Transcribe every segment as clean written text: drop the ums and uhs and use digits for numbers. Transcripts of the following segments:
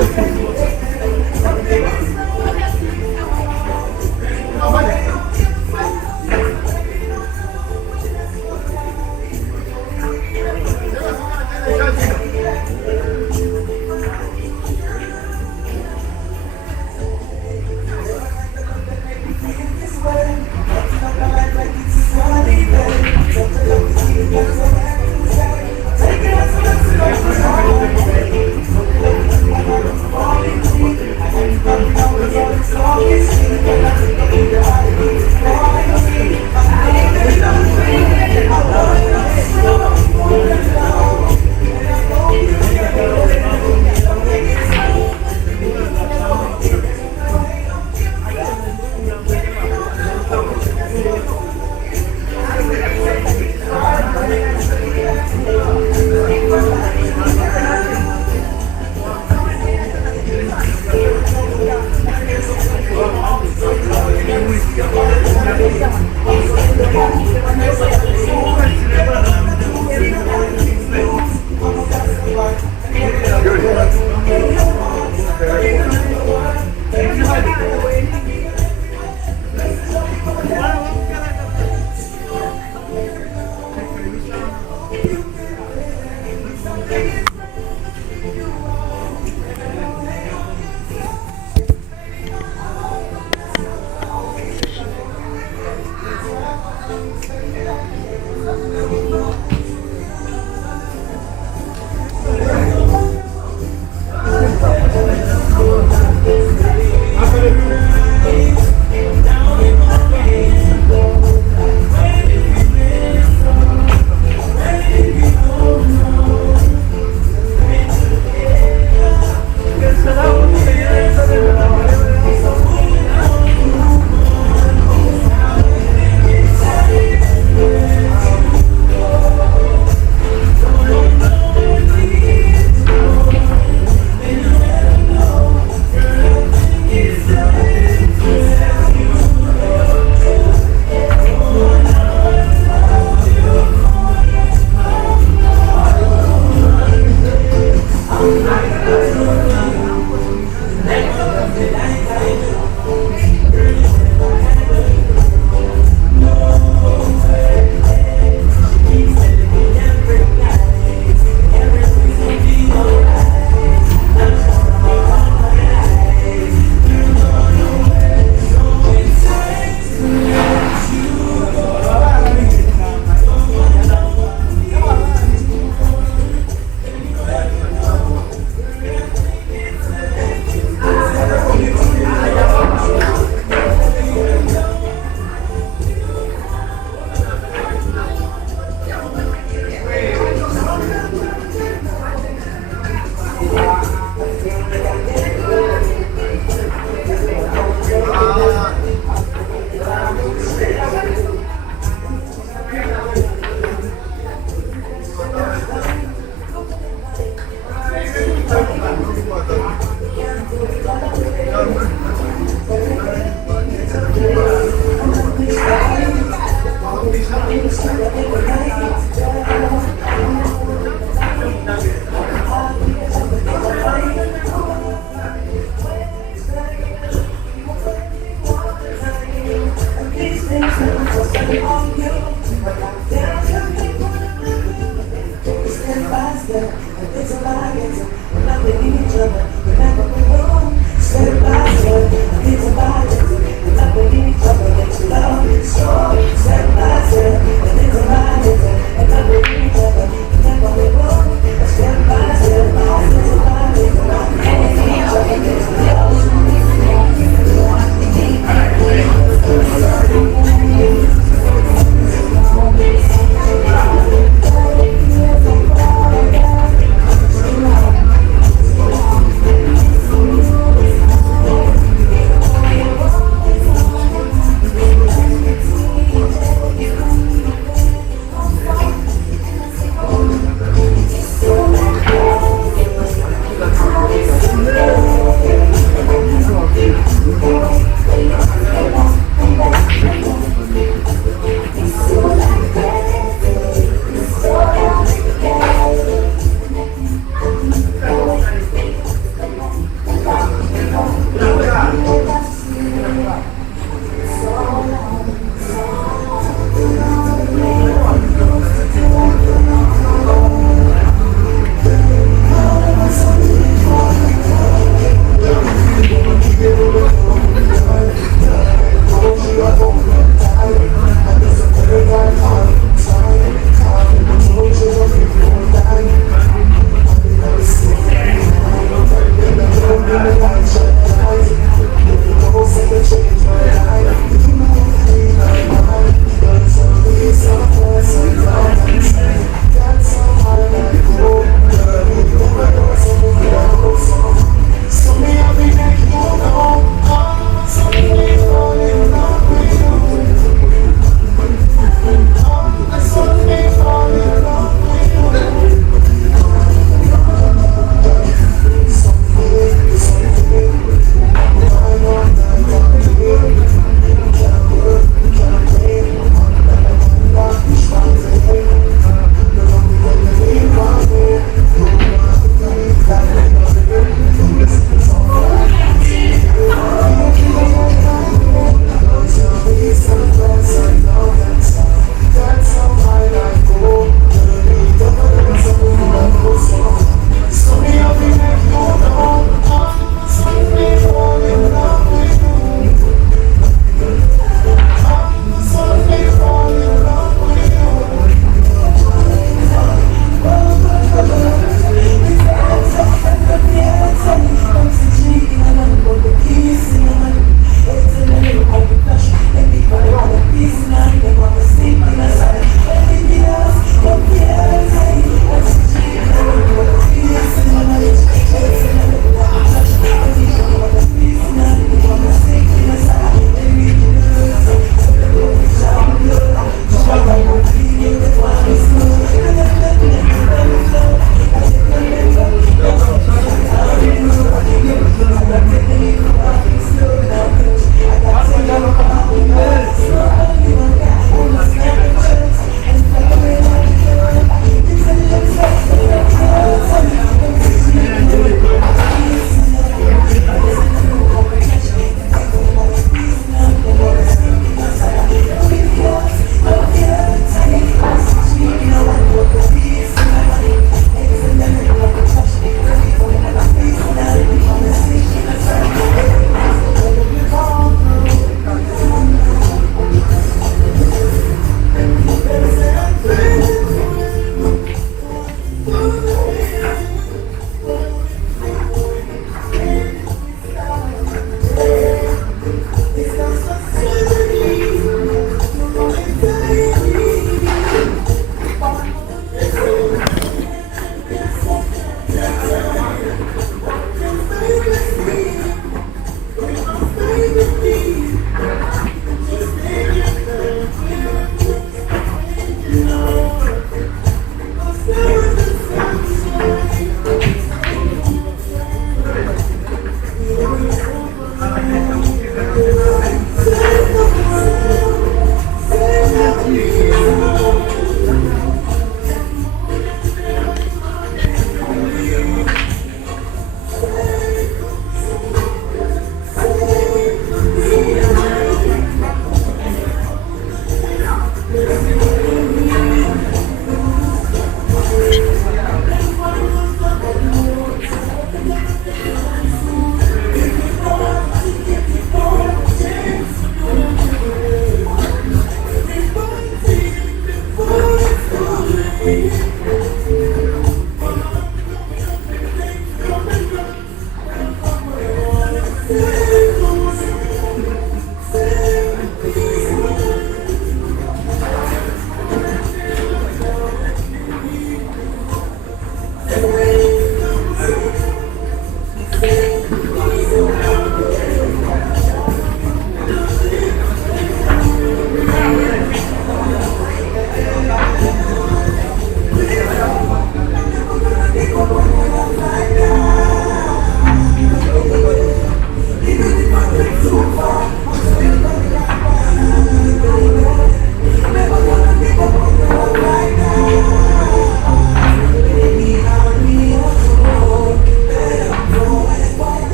Take it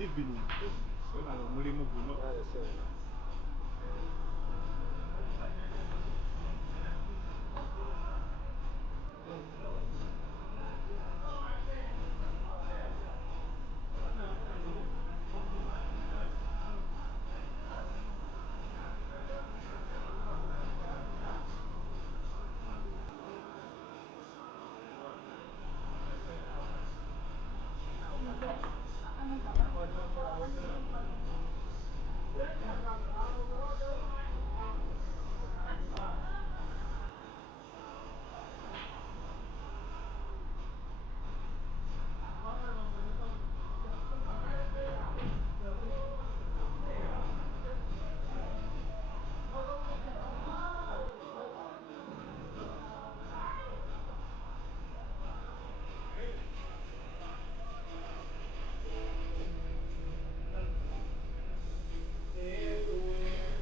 Good evening.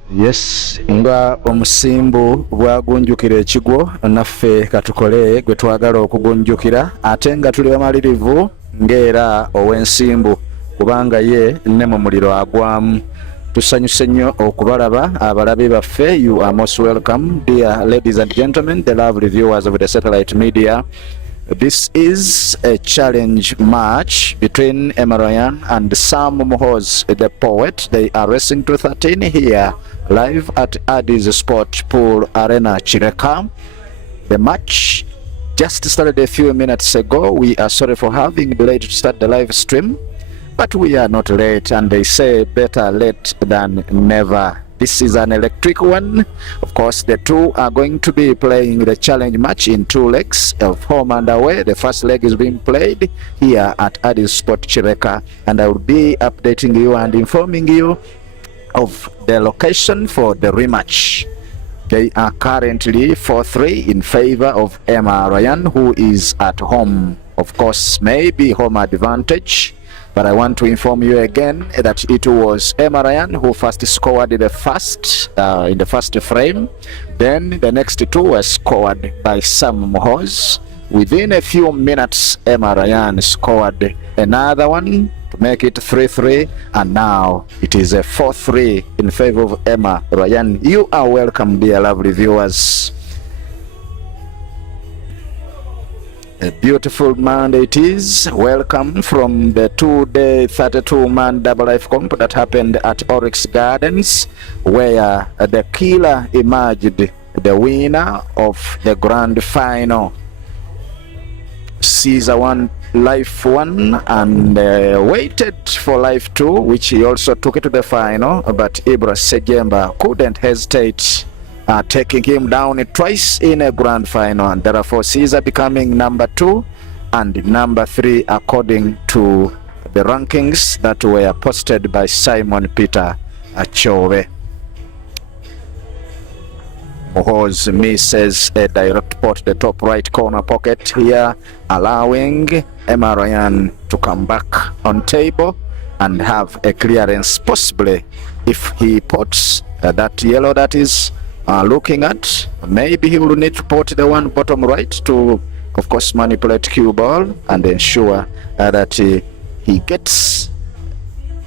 Yes, nga omusimbu bwagunjukira ekigwo naffe katukole gwe twagala okugunjukira ate nga tuli bamalirivu ng'era ow'ensimbu kubanga ye ne mu muliro agwamu. Tusanyuse nnyo okubalaba abalabi baffe. You are most welcome, dear ladies and gentlemen, the lovely viewers of the satellite media. This is a challenge match between Emma Ryan and Sam Muhoozi, the poet. They are racing to 13 here, live at Addis Sport Pool Arena, Chireka. The match just started a few minutes ago. We are sorry for having delayed to start the live stream, but we are not late, and they say better late than never. This is an electric one. Of course, the two are going to be playing the challenge match in two legs of home and away. The first leg is being played here at Addis Sport Chireka, and I will be updating you and informing you of the location for the rematch. They are currently 4-3 in favor of Emma Ryan, who is at home. Of course, maybe home advantage, but I want to inform you again that it was Emma Ryan who first scored in the first frame. Then the next two were scored by Sam Muhoozi. Within a few minutes, Emma Ryan scored another one to make it 3-3, and now it is a 4-3 in favor of Emma Ryan. You are welcome, dear lovely viewers. A beautiful Monday it is. Welcome from the 2-day 32-man double life comp that happened at Oryx Gardens, where the killer emerged the winner of the grand final. Caesar won life 1 and waited for life 2, which he also took it to the final, but Ibra Sejemba couldn't hesitate, taking him down twice in a grand final, and therefore Caesar becoming number 2 and number 3 according to the rankings that were posted by Simon Peter Achowe. Muhoozi misses a direct pot the top right corner pocket here, allowing Emma Ryan to come back on table and have a clearance, possibly if he pots that yellow that is looking at. Maybe he will need to pot the one bottom right to, of course, manipulate cue ball and ensure that he gets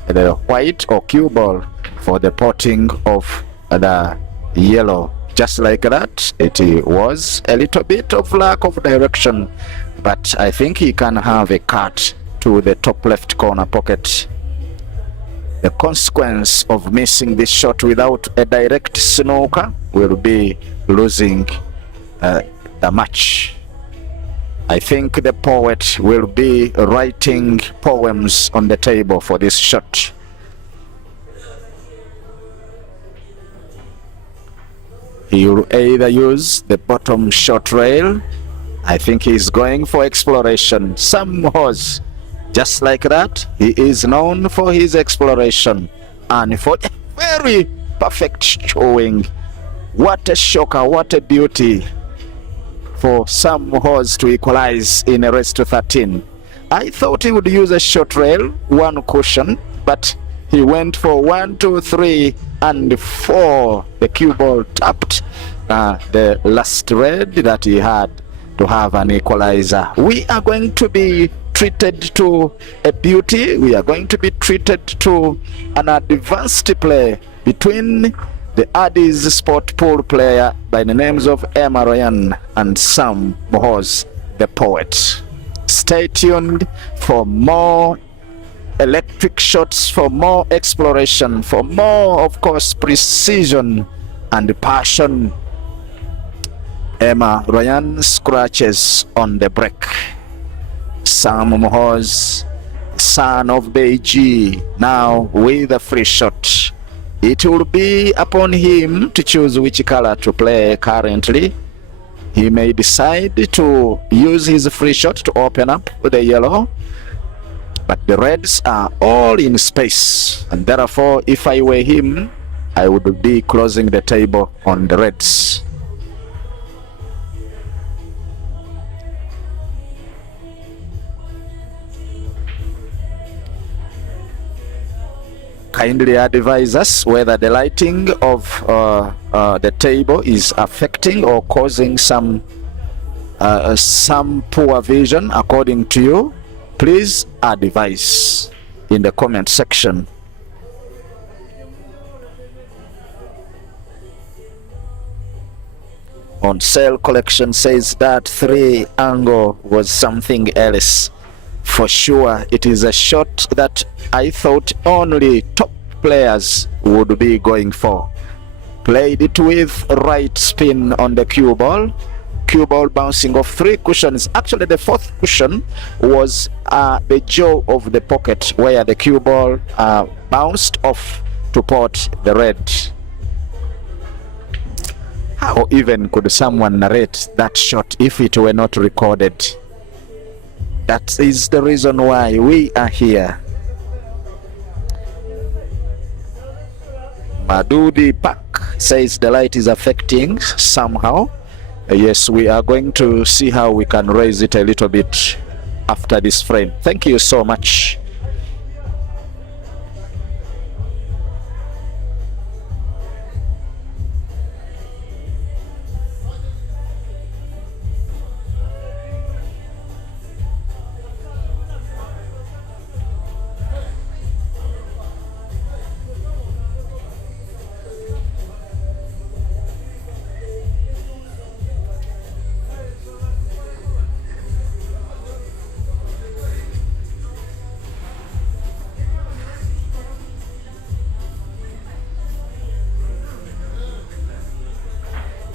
the white or cue ball for the potting of the yellow. Just like that, it was a little bit of lack of direction, but I think he can have a cut to the top left corner pocket. The consequence of missing this shot without a direct snooker will be losing the match. I think the poet will be writing poems on the table for this shot. He will either use the bottom short rail. I think he's going for exploration. Sam Muhoozi, just like that, he is known for his exploration and for a very perfect showing. What a shocker, what a beauty for Sam Muhoozi to equalize in a race to 13. I thought he would use a short rail, one cushion, but he went for 1, 2, 3 and 4. The cue ball tapped the last red that he had to have an equalizer. We are going to be treated to a beauty. We are going to be treated to an advanced play between the Addis Sport Pool player by the names of Emma Ryan and Sam Muhoozi, the poet. Stay tuned for more electric shots, for more exploration, for more, of course, precision and passion. Emma Ryan scratches on the break. Sam Muhoozi, son of Beiji, now with a free shot. It will be upon him to choose which color to play currently. He may decide to use his free shot to open up the yellow, but the reds are all in space, and therefore if I were him, I would be closing the table on the reds. kindly advise us whether the lighting of the table is affecting or causing some poor vision according to you. Please advise in the comment section. On sale collection says that 3 angle was something else. For sure, it is a shot that I thought only top players would be going for. Played it with right spin on the cue ball. Cue ball bouncing off 3 cushions. Actually, the 4th cushion was the jaw of the pocket where the cue ball bounced off to pot the red. How even could someone narrate that shot if it were not recorded? That is the reason why we are here. Madudi Park says the light is affecting somehow. Yes, we are going to see how we can raise it a little bit after this frame. Thank you so much.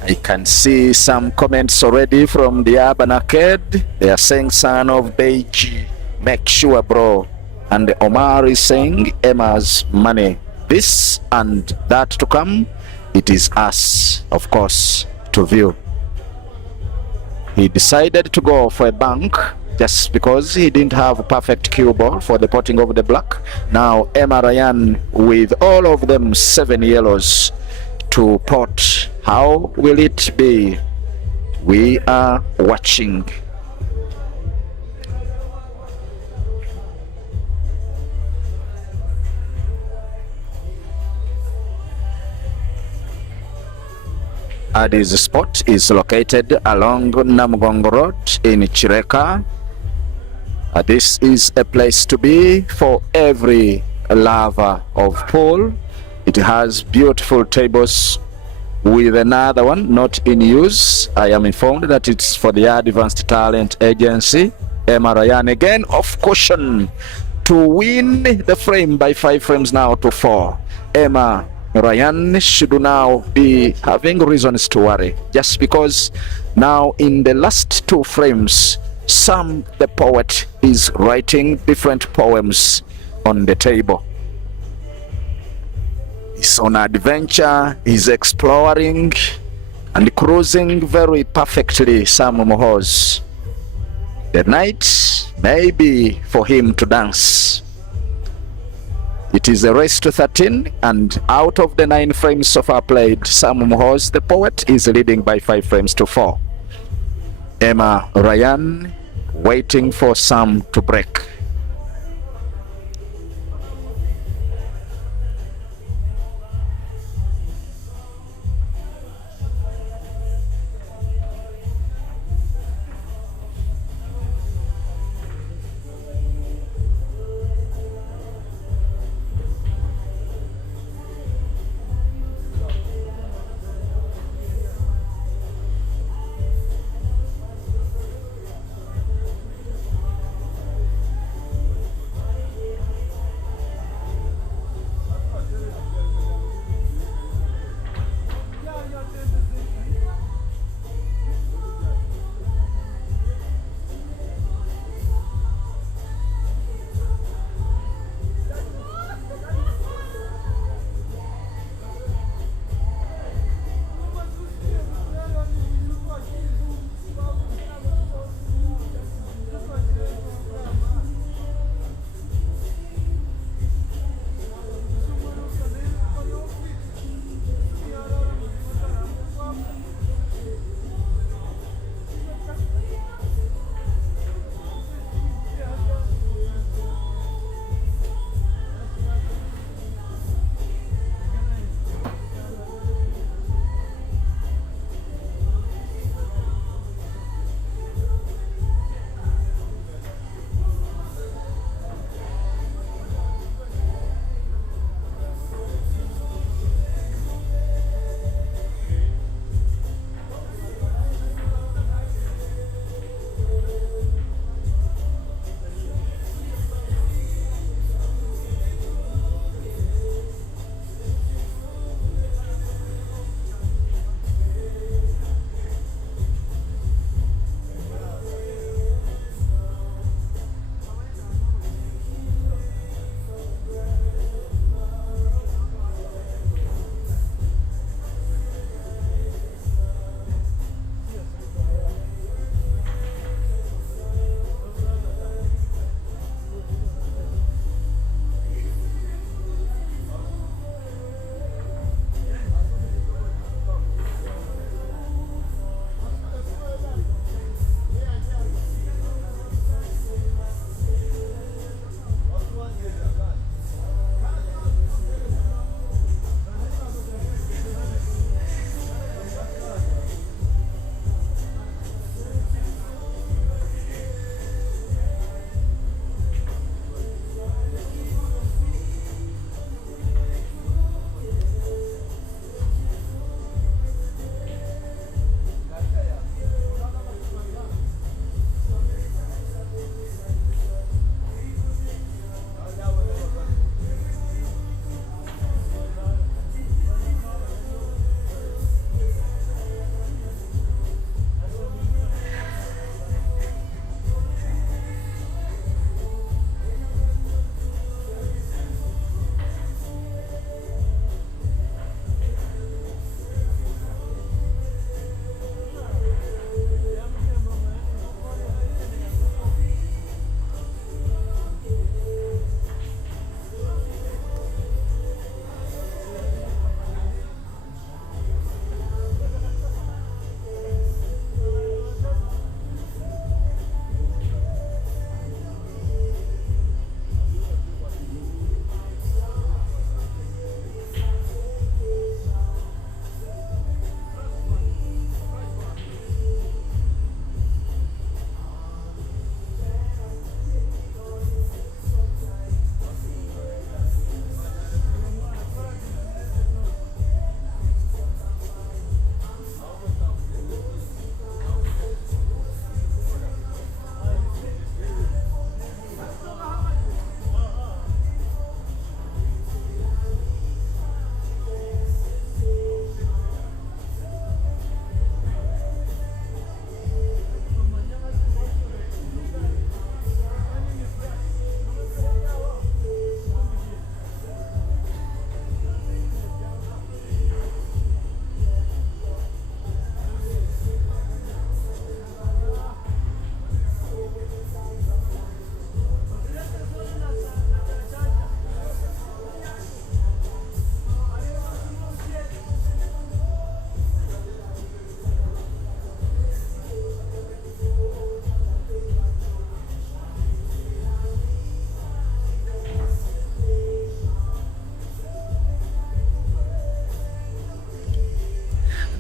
I can see some comments already from the Urban Arcade. They are saying, son of Beiji, make sure bro. And Omar is saying, Emma's money. This and that to come, it is us, of course, to view. He decided to go for a bank just because he didn't have a perfect cue ball for the potting of the black. Now Emma Ryan with all of them 7 yellows to pot. How will it be? We are watching. Adi's spot is located along Namugongo Road in Chireka. This is a place to be for every lover of pool. It has beautiful tables with another one not in use. I am informed that it's for the Advanced Talent Agency. Emma Ryan again off caution to win the frame by 5 frames now to 4. Emma Ryan should now be having reasons to worry, just because now in the last 2 frames Sam the poet is writing different poems on the table. He's on adventure, he's exploring and cruising very perfectly, Sam Muhoozi. The night may be for him to dance. It is a race to 13, and out of the 9 frames so far played, Sam Muhoozi, the poet, is leading by 5 frames to 4. Emma Ryan waiting for Sam to break.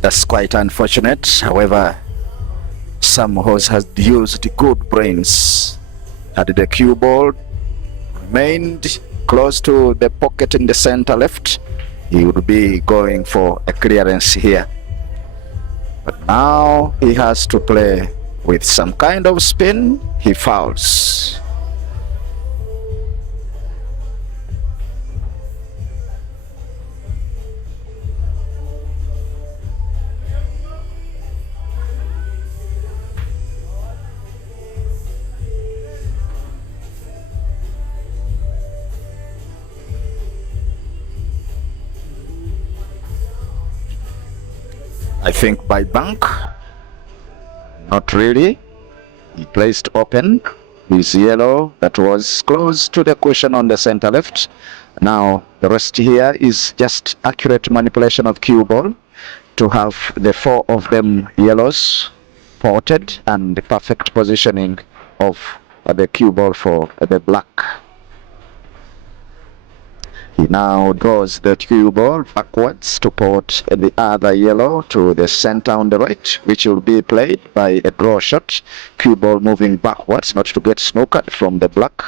That's quite unfortunate. However, Muhoozi has used good brains. Had the cue ball remained close to the pocket in the center left, he would be going for a clearance here. But now he has to play with some kind of spin. He fouls. I think by bank, not really. He placed open his yellow that was close to the cushion on the center left. Now the rest here is just accurate manipulation of cue ball to have the 4 of them yellows ported and the perfect positioning of the cue ball for the black. He now draws the cue ball backwards to port the other yellow to the center on the right, which will be played by a draw shot. Cue ball moving backwards, not to get snookered from the black.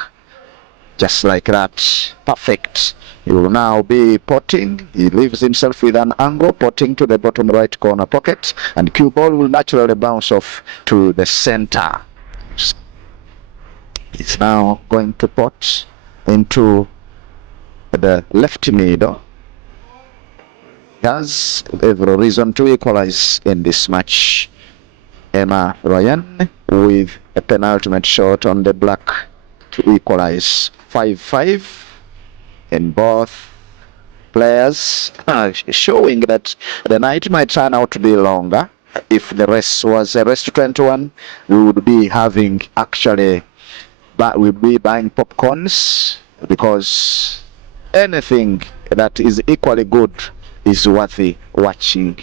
Just like that. Perfect. He will now be potting. He leaves himself with an angle, potting to the bottom right corner pocket, and cue ball will naturally bounce off to the center. He's now going to pot into the left middle. He has every reason to equalize in this match. Emma Ryan with a penultimate shot on the black to equalize. 5-5 in both players, showing that the night might turn out to be longer. If the race was a race to 21, we would be having actually, but we'll be buying popcorns, because anything that is equally good is worthy watching.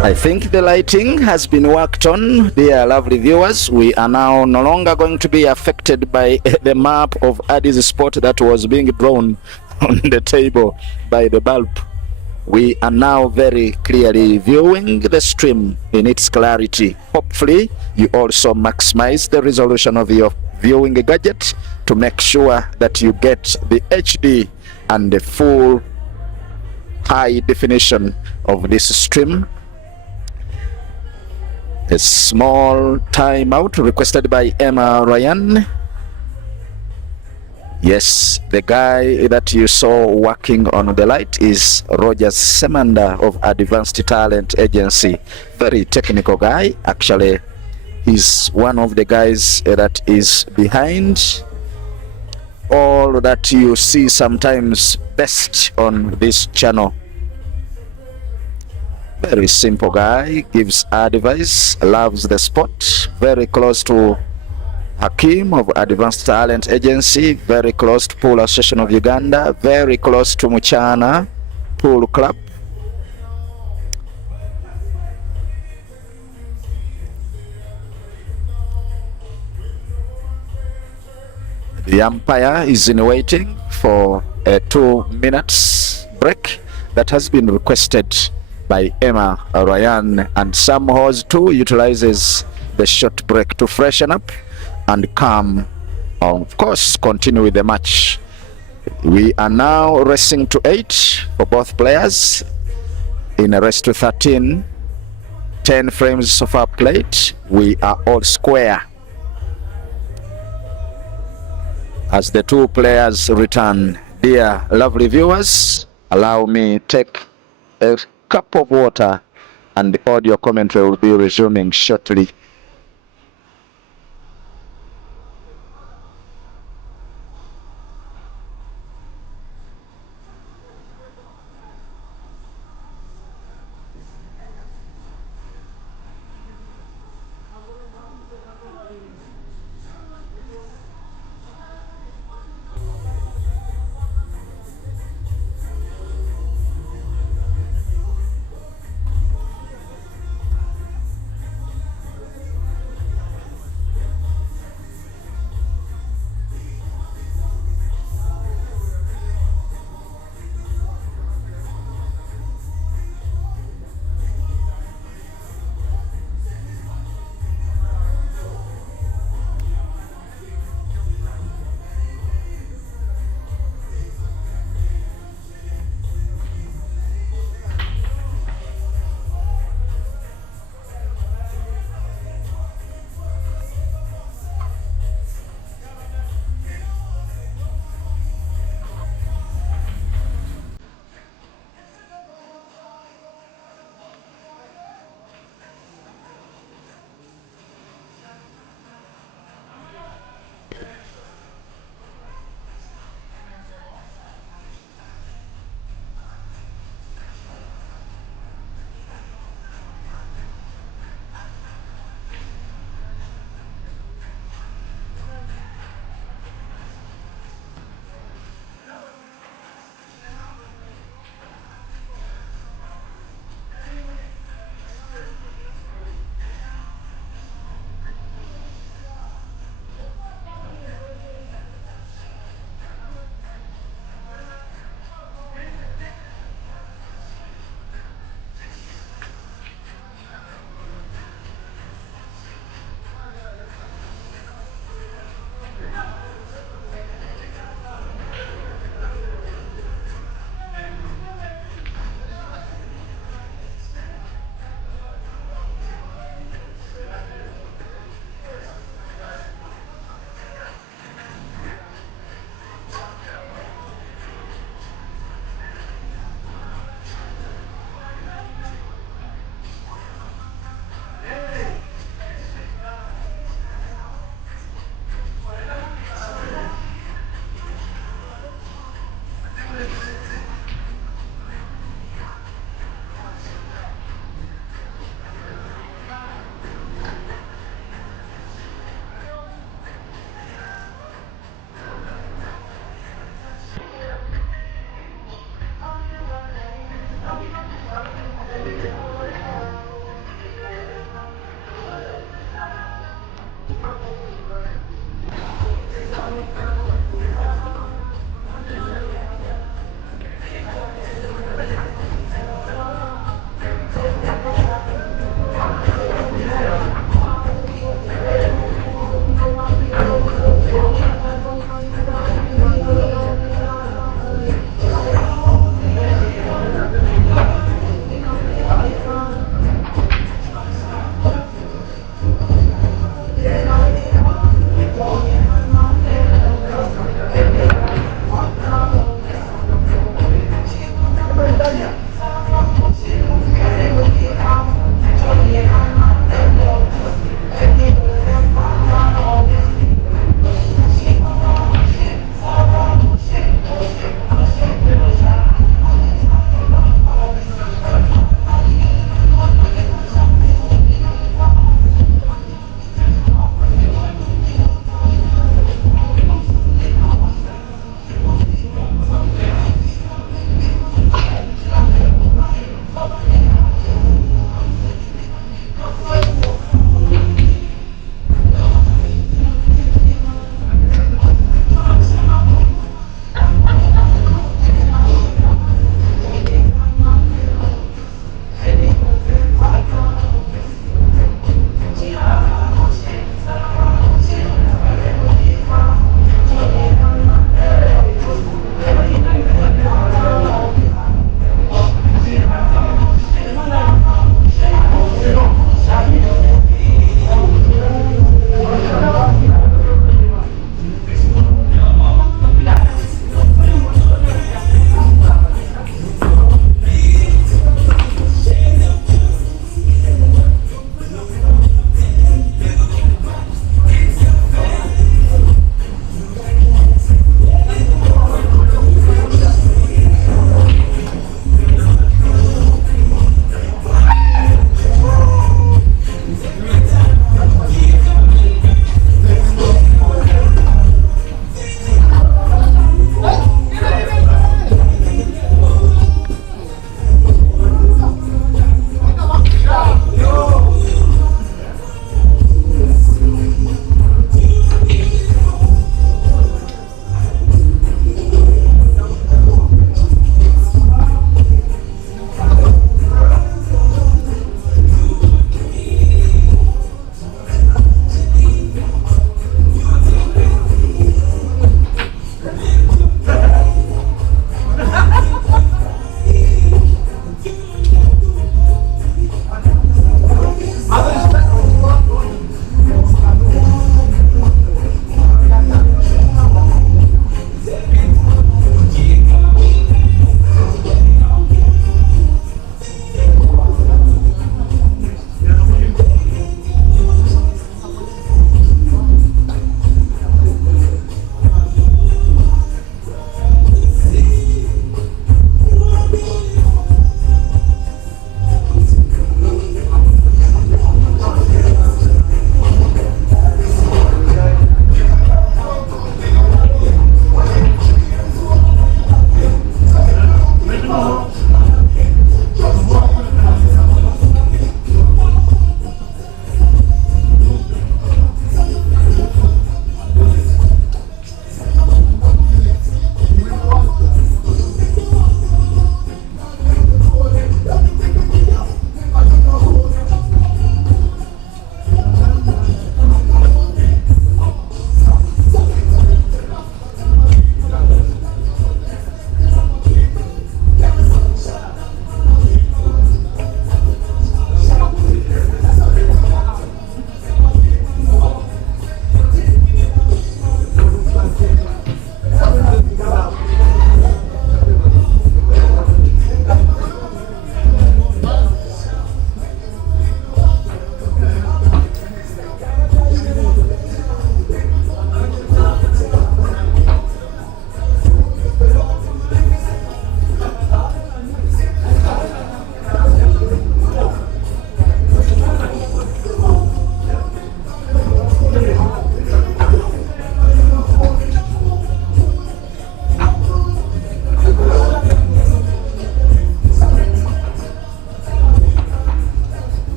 I think the lighting has been worked on. Dear lovely viewers, we are now no longer going to be affected by the map of Addis Sport that was being drawn on the table by the bulb. We are now very clearly viewing the stream in its clarity. Hopefully, you also maximize the resolution of your viewing gadget to make sure that you get the HD and the full high definition of this stream. A small timeout requested by Emma Ryan. Yes, the guy that you saw working on the light is Roger Semanda of Advanced Talent Agency. Very technical guy. Actually, he's one of the guys that is behind all that you see sometimes best on this channel. Very simple guy, gives advice, loves the sport, very close to Hakim of Advanced Talent Agency, very close to Pool Association of Uganda, very close to Muchana Pool Club. The umpire is in waiting for a 2 minutes break that has been requested by Emma Ryan, and Muhoozi too utilizes the short break to freshen up and come, of course, continue with the match. We are now racing to 8 for both players in a race to 13. 10 frames of our plate. We are all square as the two players return. Dear lovely viewers, allow me take a cup of water and the audio commentary will be resuming shortly.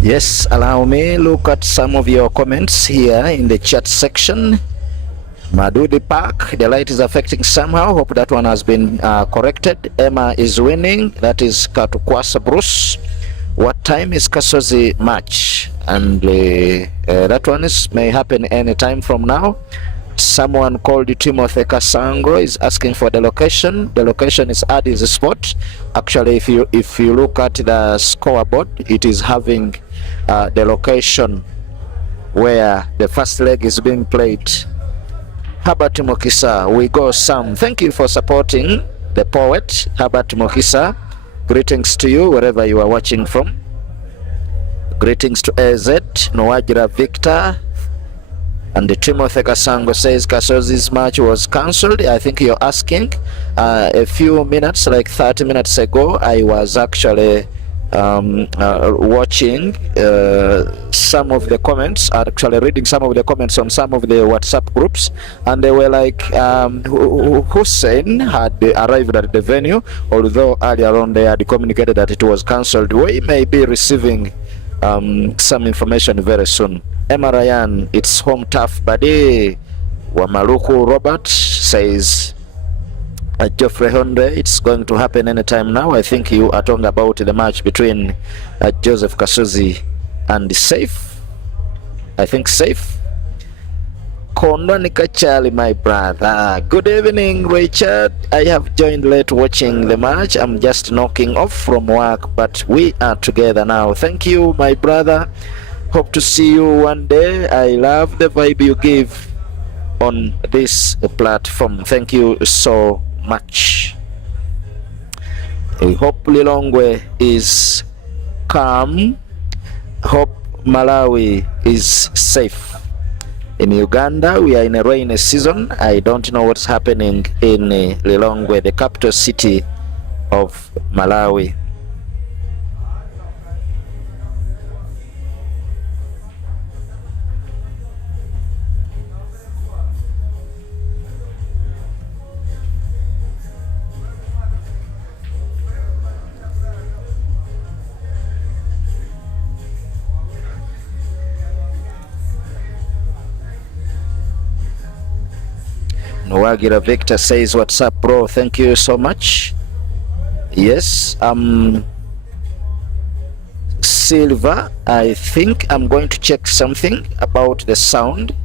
Yes, allow me look at some of your comments here in the chat section. Madudi Park, the light is affecting somehow. Hope that one has been corrected. Emma is winning. That is Katukwasa Bruce. What time is Kasozi match? And that one may happen any time from now. Someone called Timothy Kasango is asking for the location. The location is Addis Sport. Actually, if you look at the scoreboard, it is having the location where the first leg is being played. Herbert Mokisa, we go Sam. Thank you for supporting the poet Herbert Mokisa. Greetings to you wherever you are watching from. Greetings to AZ, Noajira Victor. And the Timothy Kasango says Kasozi's match was cancelled. I think you're asking. A few minutes, like 30 minutes ago, I was actually watching some of the comments, actually reading some of the comments on some of the WhatsApp groups, and they were like, Hussein had arrived at the venue, although earlier on they had communicated that it was cancelled. We may be receiving some information very soon. Emma Ryan, it's home tough buddy. Wamaluku Robert says, Geoffrey Honde, it's going to happen anytime now. I think you are talking about the match between Joseph Kasozi and Safe. I think Safe. Kondoni Kachali, my brother. Good evening, Richard. I have joined late watching the match. I'm just knocking off from work, but we are together now. Thank you, my brother. Hope to see you one day. I love the vibe you give on this platform. Thank you so much. I hope Lilongwe is calm. Hope Malawi is safe. In Uganda, we are in a rainy season. I don't know what's happening in Lilongwe, the capital city of Malawi. Nowagira Victor says, what's up, bro? Thank you so much. Yes, Silva, I think I'm going to check something about the sound,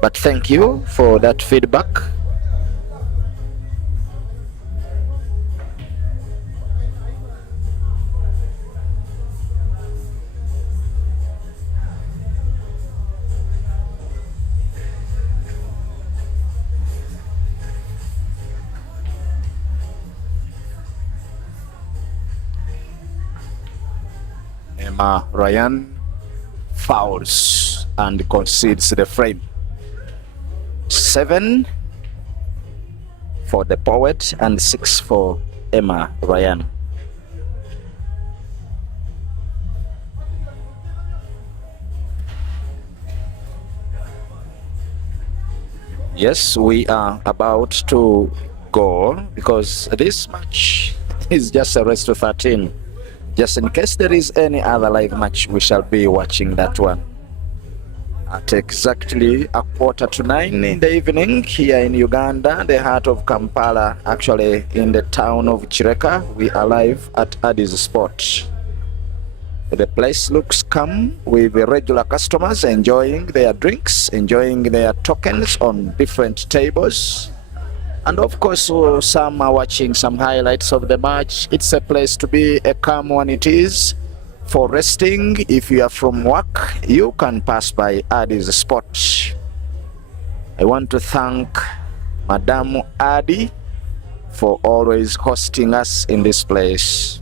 but thank you for that feedback. Emma Ryan fouls and concedes the frame. 7 for the Poet and 6 for Emma Ryan. Yes, we are about to go because this match is just a race to 13. Just in case there is any other live match, we shall be watching that one at exactly 8:45 in the evening here in Uganda, the heart of Kampala, actually in the town of Kireka. We are live at Addis Sport. The place looks calm with the regular customers enjoying their drinks, enjoying their tokens on different tables. And of course, some are watching some highlights of the match. It's a place to be, a calm one it is. For resting, if you are from work, you can pass by Addis Sport. I want to thank Madam Adi for always hosting us in this place.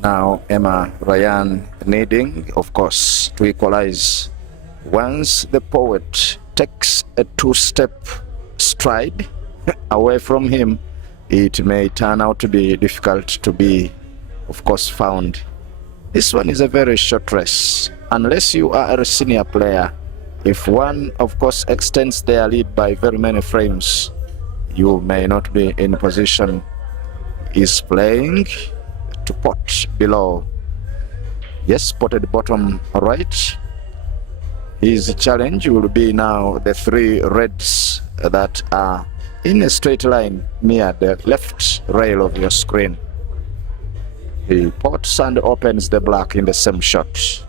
Now Emma Ryan needing, of course, to equalize. Once the Poet takes a 2-step stride away from him, it may turn out to be difficult to be, of course, found. This one is a very short race. Unless you are a senior player, if one, of course, extends their lead by very many frames, you may not be in position. Is playing to pot below. Yes, spotted bottom right. His challenge will be now the 3 reds that are in a straight line near the left rail of your screen. He pots and opens the black in the same shot.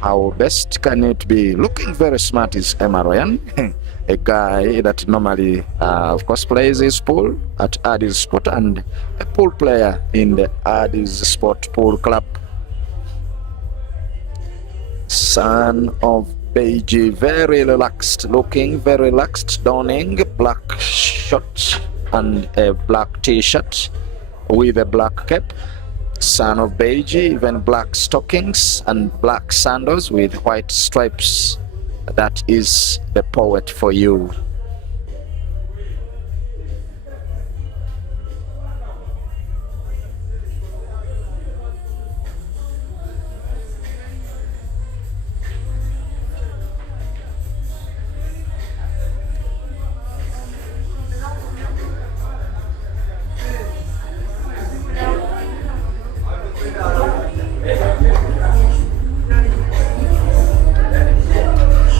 How best can it be? Looking very smart is Emma Ryan, a guy that normally, of course, plays his pool at Addis Sport and a pool player in the Addis Sport Pool Club. Son of Beiji, very relaxed, looking very relaxed, donning black shirt and a black t-shirt with a black cap. Son of Beiji, even black stockings and black sandals with white stripes. That is the Poet for you.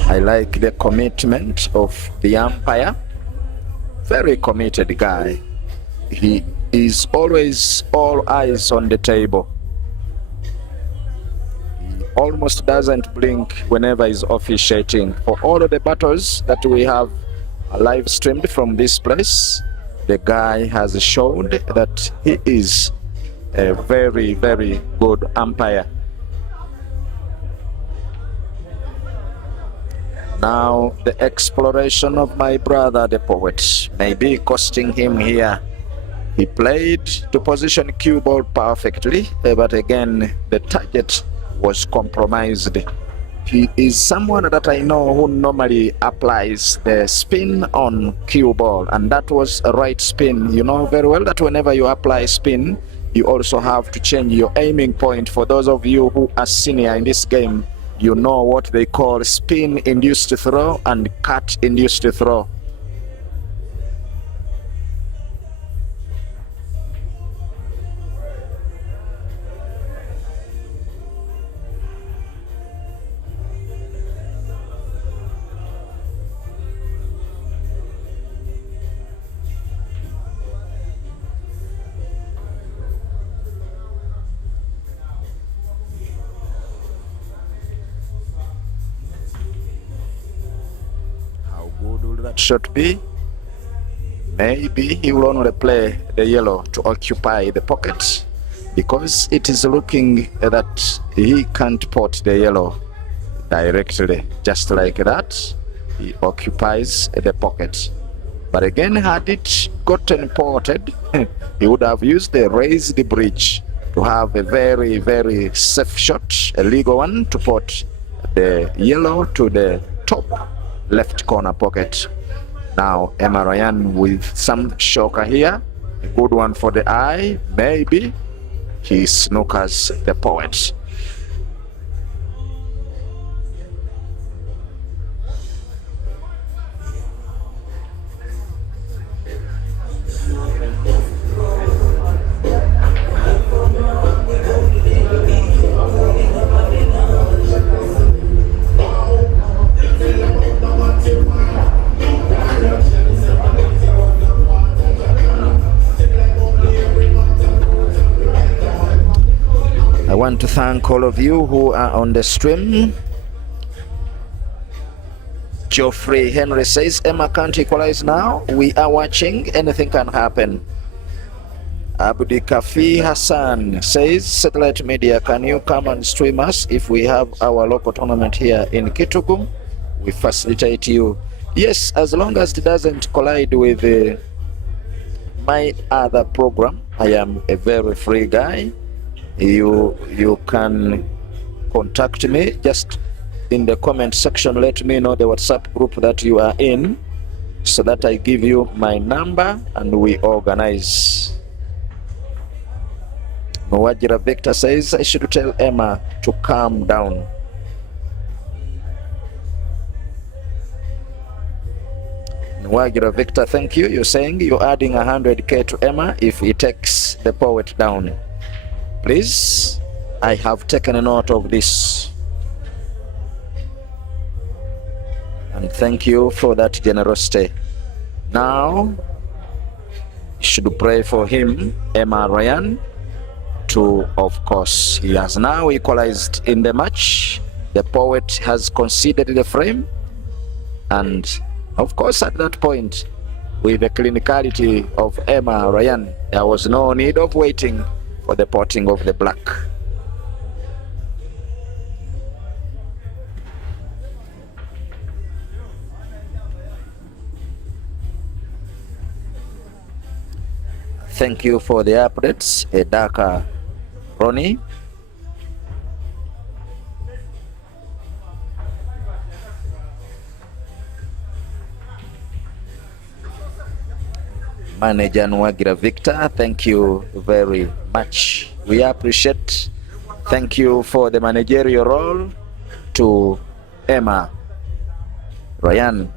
I like the commitment of the umpire. Very committed guy. He is always all eyes on the table. He almost doesn't blink whenever he's officiating. For all of the battles that we have live streamed from this place, the guy has showed that he is a very, very good umpire. Now the exploration of my brother the Poet may be costing him here. He played to position cue ball perfectly, but again the target was compromised. He is someone that I know who normally applies the spin on cue ball, and that was a right spin. You know very well that whenever you apply spin, you also have to change your aiming point. For those of you who are senior in this game, you know what they call spin-induced throw and cut-induced throw. that shot be? Maybe he will only play the yellow to occupy the pocket, because it is looking that he can't pot the yellow directly. Just like that, he occupies the pocket. But again, had it gotten potted, he would have used the raised bridge to have a very, very safe shot, a legal one, to pot the yellow to the top left corner pocket. Now Emma Ryan with some shocker here, a good one for the eye. Maybe he snookers the poet. I want to thank all of you who are on the stream. Geoffrey Henry says, Emma can't equalize now. We are watching. Anything can happen. Abdi Kafi Hassan says, Satellite Media, can you come and stream us if we have our local tournament here in Kitugum? We facilitate you. Yes, as long as it doesn't collide with my other program. I am a very free guy. You can contact me just in the comment section. Let me know the WhatsApp group that you are in, so that I give you my number and we organize. Mwajira Victor says, I should tell Emma to calm down. Mwajira Victor, thank you. You're saying you're adding 100k to Emma if he takes the poet down. Please, I have taken a note of this. And thank you for that generosity. Now, you should pray for him, Emma Ryan, to, of course, he has now equalized in the match. The poet has conceded the frame. And, of course, at that point, with the clinicality of Emma Ryan, there was no need of waiting for the potting of the black. Thank you for the updates, Edaka Ronnie. Manager Nwagira Victor, thank you very much. We appreciate. Thank you for the managerial role to Emma Ryan.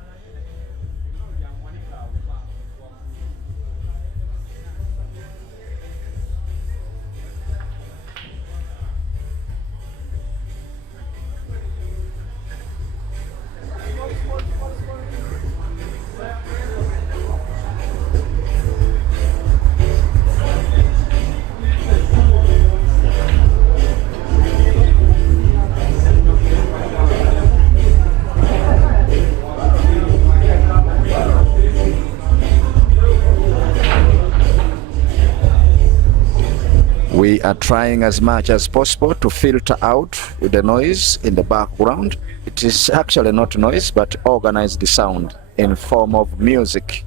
We are trying as much as possible to filter out the noise in the background. It is actually not noise, but organized sound in form of music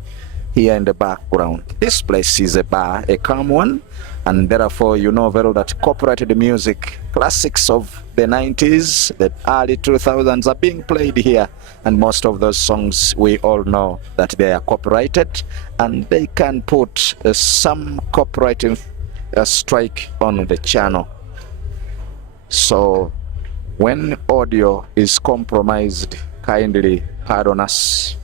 here in the background. This place is a bar, a calm one, and therefore you know very well that copyrighted music, classics of the 90s, the early 2000s are being played here, and most of those songs we all know that they are copyrighted, and they can put some copyright strike on the channel. So when audio is compromised, kindly pardon us.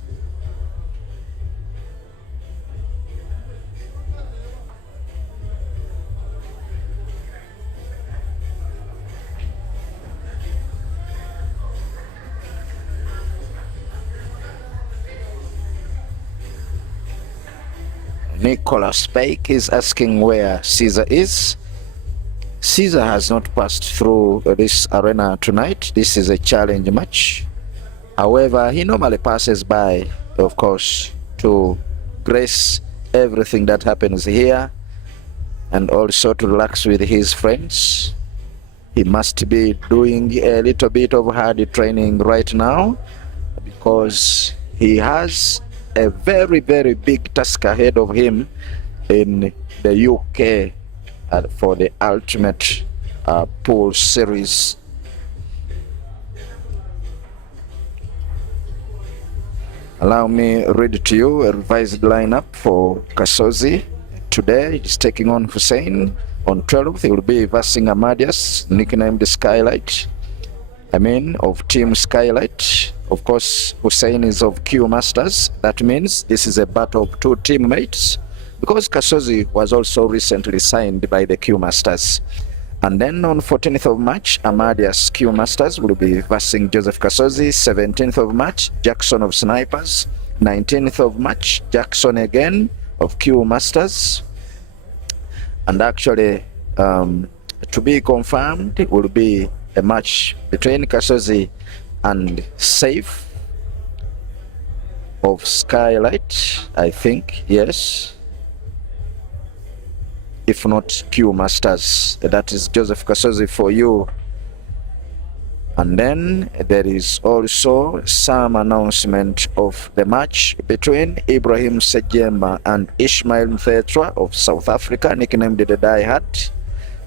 Nicholas Spake is asking where Caesar is. Caesar has not passed through this arena tonight. This is a challenge match. However, he normally passes by of course, to grace everything that happens here and also to relax with his friends. He must be doing a little bit of hard training right now because he has a very, very big task ahead of him in the UK for the Ultimate Pool Series. Allow me read to you a revised lineup for Muhoozi. Today he's taking on Hussein. On 12th he will be versing Amadias, nicknamed Skylight. Of Team Skylight. Of course, Hussein is of Q Masters. That means this is a battle of two teammates because Muhoozi was also recently signed by the Q Masters. And then on 14th of March, Amadias Q Masters will be versing Joseph Muhoozi. 17th of March, Jackson of Snipers. 19th of March, Jackson again of Q Masters. And actually, to be confirmed, it will be a match between Muhoozi and Safe of Skylight, I think, yes. If not Q Masters, that is Joseph Muhoozi for you. And then there is also some announcement of the match between Ibrahim Sejemba and Ismail Mthetra of South Africa, nicknamed the Die Hard.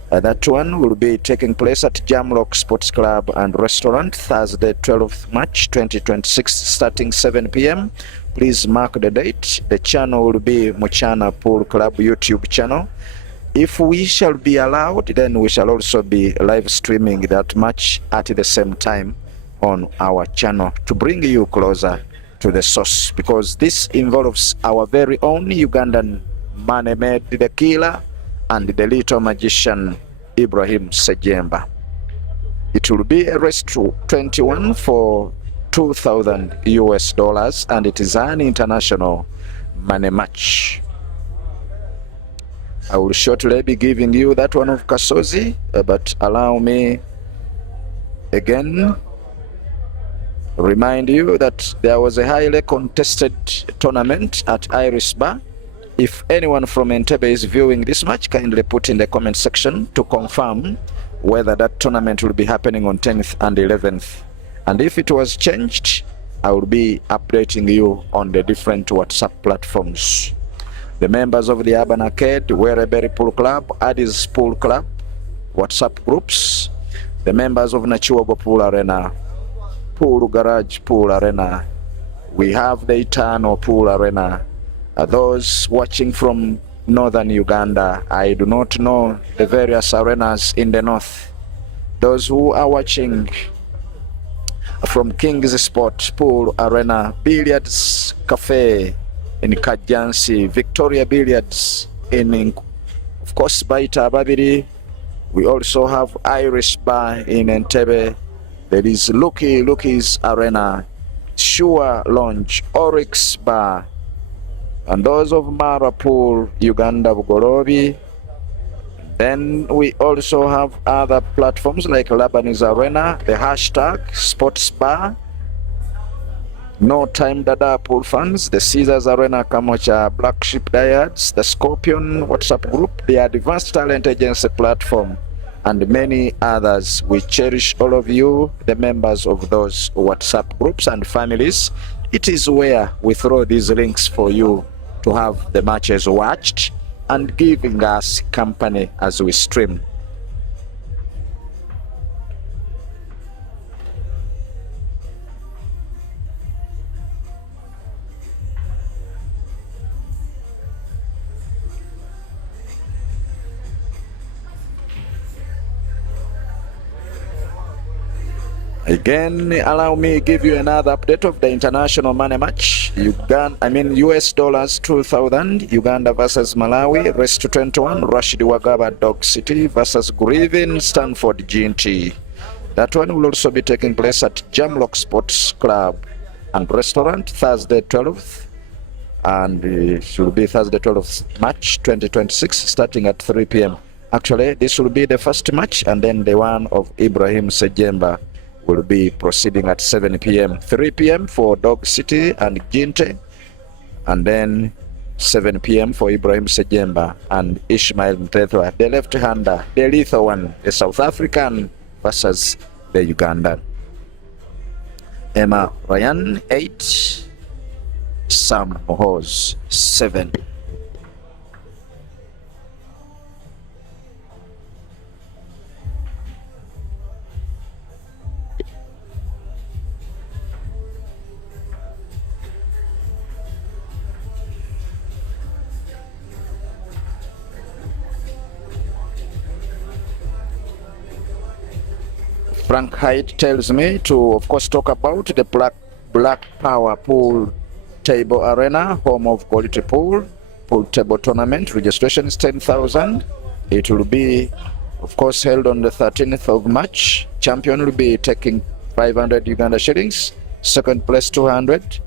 That one will be taking place at Jamlock Sports Club and Restaurant, Thursday, 12th March 2026, starting 7 p.m. Please mark the date. The channel will be Muchana Pool Club YouTube channel. If we shall be allowed, then we shall also be live streaming that match at the same time on our channel to bring you closer to the source, because this involves our very own Ugandan man-made the killer and the little magician Ibrahim Sejemba. It will be a race to 21 for $2,000 and it is an international money match. I will shortly be giving you that one of Muhoozi, but allow me again remind you that there was a highly contested tournament at Iris Bar. If anyone from Entebbe is viewing this match, kindly put in the comment section to confirm whether that tournament will be happening on 10th and 11th. And if it was changed, I will be updating you on the different WhatsApp platforms. The members of the Urban Arcade, Wereberry Pool Club, Addis Pool Club, WhatsApp groups, the members of Nachuogo Pool Arena, Pool Garage Pool Arena, we have the Eternal Pool Arena. Those watching from northern Uganda, I do not know the various arenas in the north. Those who are watching from King's Sport Pool Arena, Billiards Cafe in Kajansi, Victoria Billiards in, of course, Baita Babiri. We also have Irish Bar in Entebbe. There is Luki's Arena, Shua Lounge, Oryx Bar, and those of Mara Pool, Uganda, Bugorobi. Then we also have other platforms like Labanese Arena, the Hashtag, Sports Bar, No Time Dada Pool Fans, the Caesars Arena Kamocha, Black Sheep Dyads, the Scorpion WhatsApp group, the Advanced Talent Agency platform, and many others. We cherish all of you, the members of those WhatsApp groups and families. It is where we throw these links for you to have the matches watched and giving us company as we stream. Again, allow me to give you another update of the international money match. US dollars 2,000, Uganda versus Malawi, race to 21, Rashid Wagaba Dog City versus Grievin Stanford G&T. That one will also be taking place at Jamlock Sports Club and Restaurant, Thursday 12th, and it will be Thursday 12th March 2026, starting at 3 p.m. Actually, this will be the first match and then the one of Ibrahim Sejemba will be proceeding at 7 p.m. 3 p.m. for Dog City and Ginte, and then 7 p.m. for Ibrahim Sejemba and Ishmael Mtethwa, the left-hander, the lethal one, the South African versus the Ugandan. Emma Ryan 8, Sam Muhoozi 7. Frank Hyde tells me to, of course, talk about the Black Power Pool Table Arena, home of quality pool table tournament. Registration is 10,000. It will be, of course, held on the 13th of March. Champion will be taking 500 Uganda shillings, second place 200,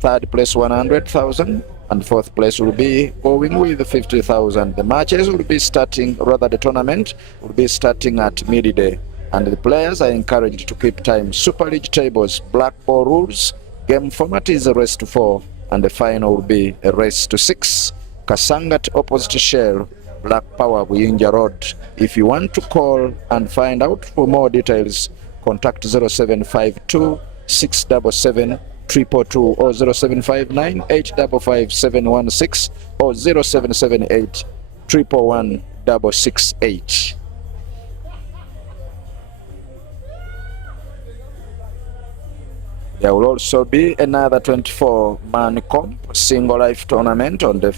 third place 100,000, and fourth place will be going with 50,000. The matches will be starting, rather the tournament will be starting at midday, and the players are encouraged to keep time. Super League tables, black ball rules, game format is a race to 4, and the final will be a race to 6. Kasangat opposite Shell, Black Power, Buyinja Road. If you want to call and find out for more details, contact 0752 677 222 or 0759 855 716 or 0778 111 668. There will also be another 24-man comp single life tournament on the,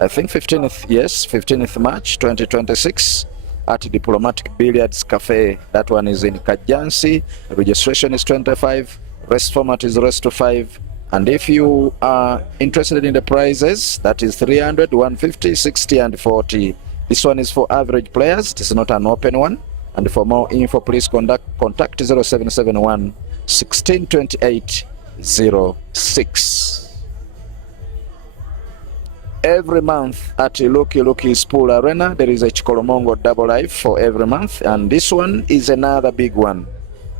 I think 15th March 2026 at Diplomatic Billiards Cafe. That one is in Kajansi. Registration is 25. Rest format is rest to 5. And if you are interested in the prizes, that is 300, 150, 60, and 40. This one is for average players. It is not an open one. And for more info, please contact 0771 1628 06. Every month at Luki's Pool Arena, there is a Chikolomongo double life for every month, and this one is another big one.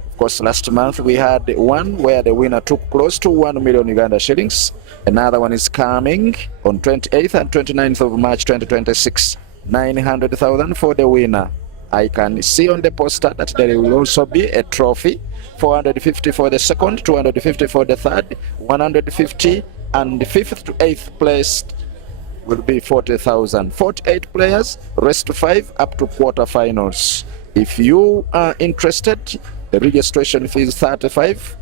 Of course, last month we had one where the winner took close to 1 million Uganda shillings. Another one is coming on 28th and 29th of March 2026, 900,000 for the winner. I can see on the poster that there will also be a trophy, 450 for the second, 250 for the third, 150, and the 5th to 8th place will be 40,000. 48 players, rest to 5 up to quarterfinals. If you are interested, the registration fee is 35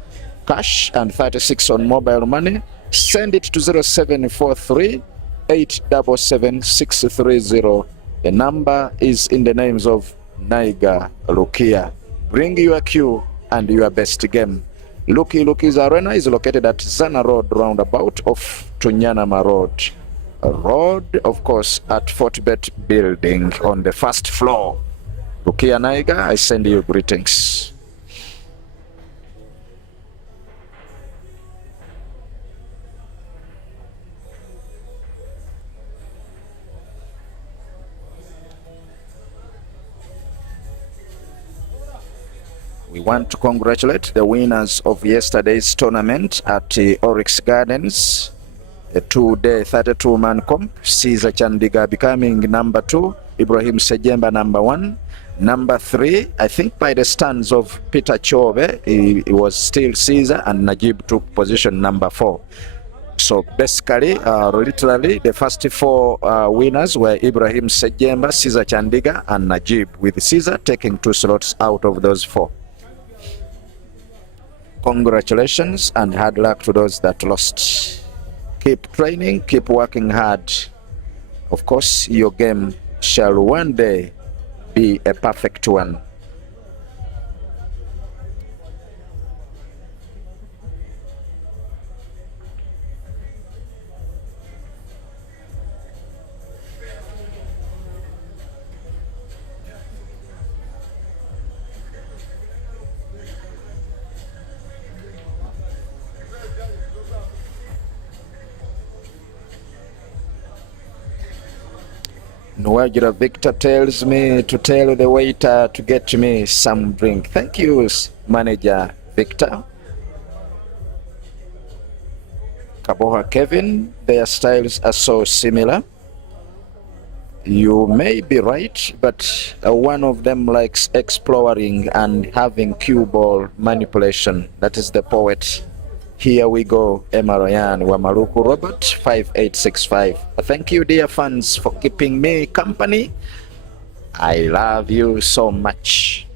cash and 36 on mobile money. Send it to 0743 877 630. The number is in the names of Naiga Lukia. Bring your cue and your best game. Luki's Arena is located at Zana Road roundabout of Tunyanama Road, of course, at Fortbet Building on the first floor. Lukia Naiga, I send you greetings. We want to congratulate the winners of yesterday's tournament at Oryx Gardens, a 2-day 32-man comp. Caesar Chandiga becoming number 2, Ibrahim Sejemba number 1. Number 3, I think by the stands of Peter Chobe, it was still Caesar, and Najib took position number 4. So basically, literally, the first 4 winners were Ibrahim Sejemba, Caesar Chandiga, and Najib, with Caesar taking 2 slots out of those 4. Congratulations and hard luck to those that lost. Keep training, keep working hard. Of course, your game shall one day be a perfect one. Nwajira Victor tells me to tell the waiter to get me some drink. Thank you, Manager Victor. Kaboha Kevin, their styles are so similar. You may be right, but one of them likes exploring and having cue ball manipulation. That is the poet. Here we go, Emma Ryan, Wamaruku Robert, 5865. Thank you, dear fans, for keeping me company. I love you so much.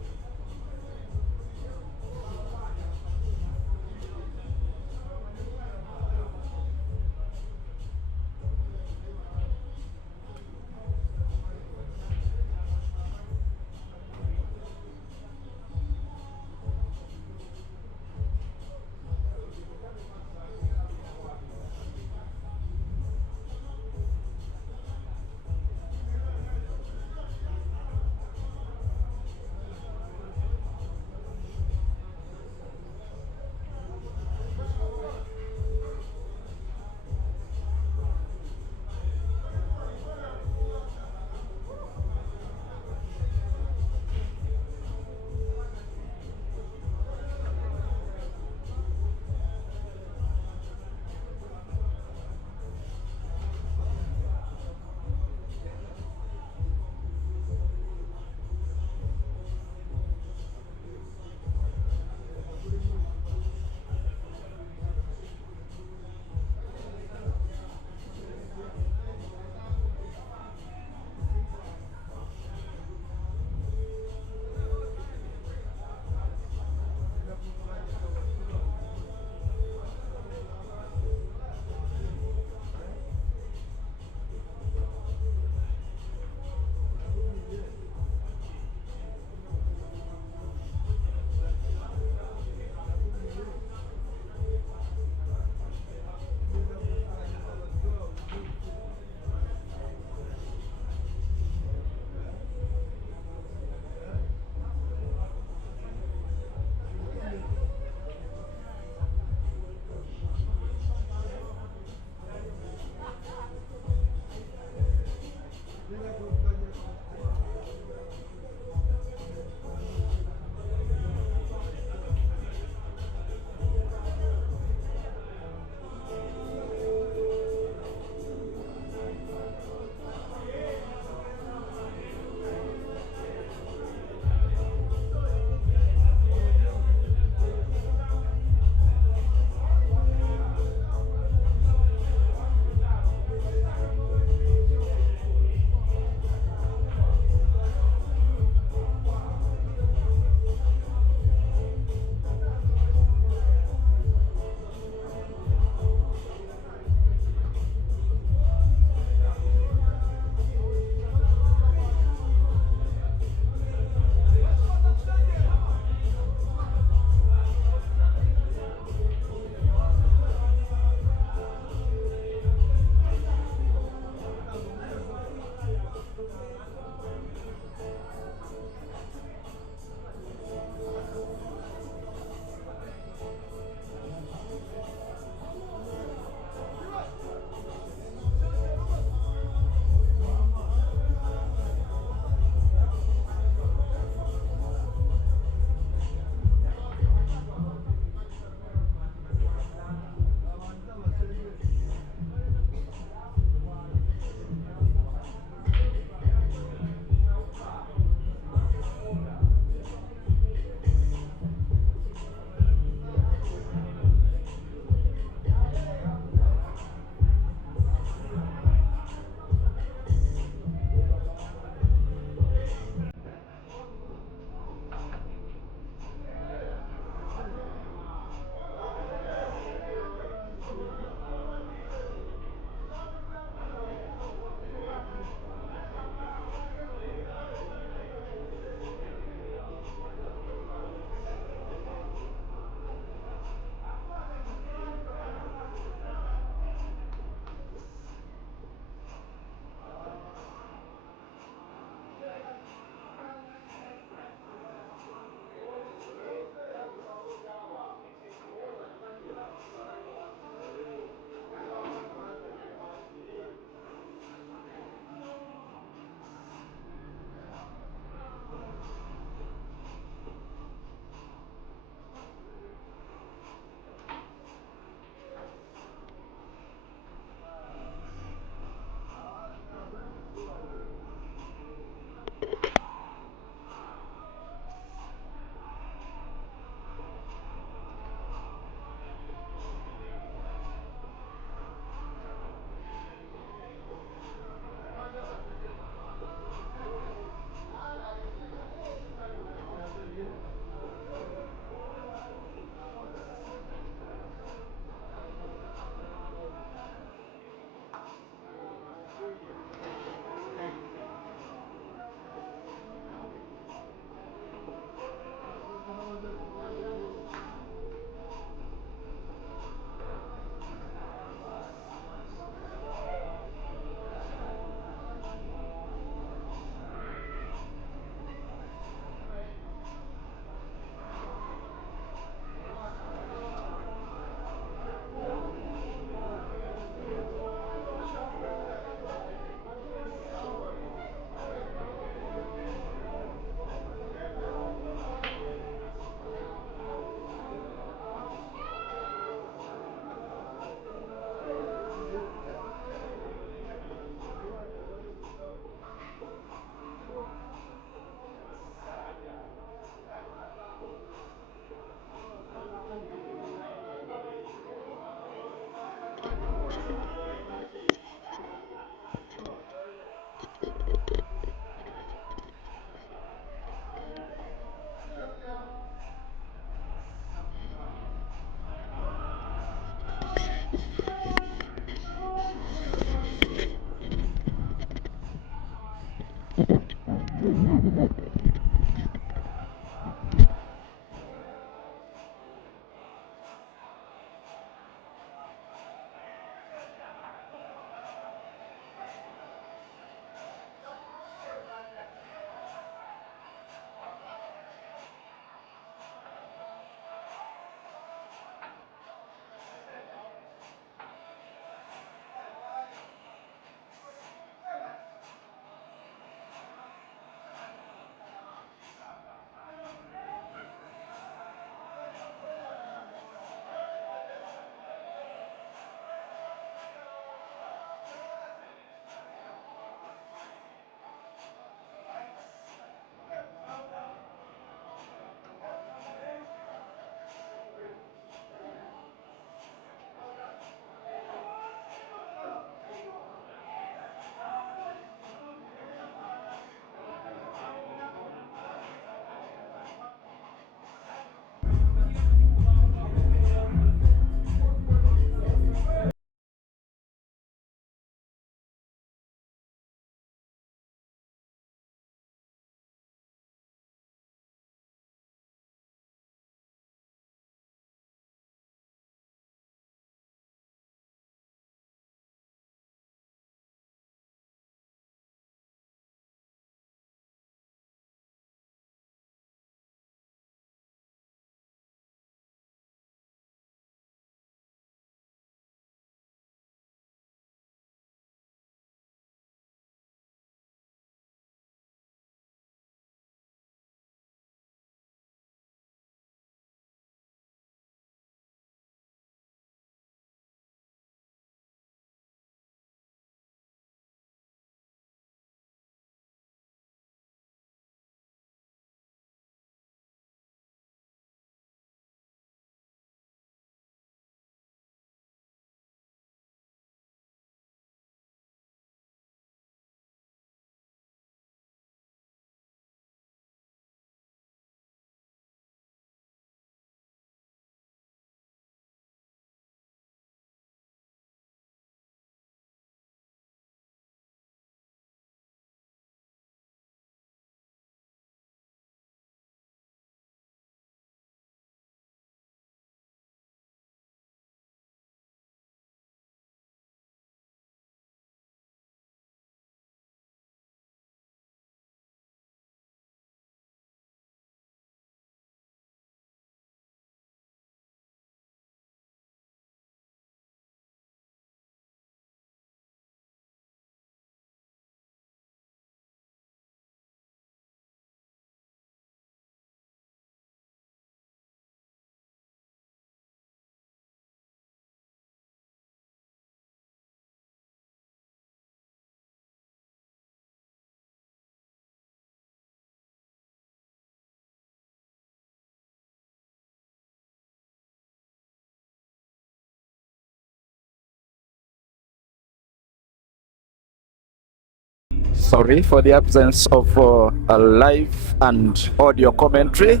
Sorry for the absence of a live and audio commentary.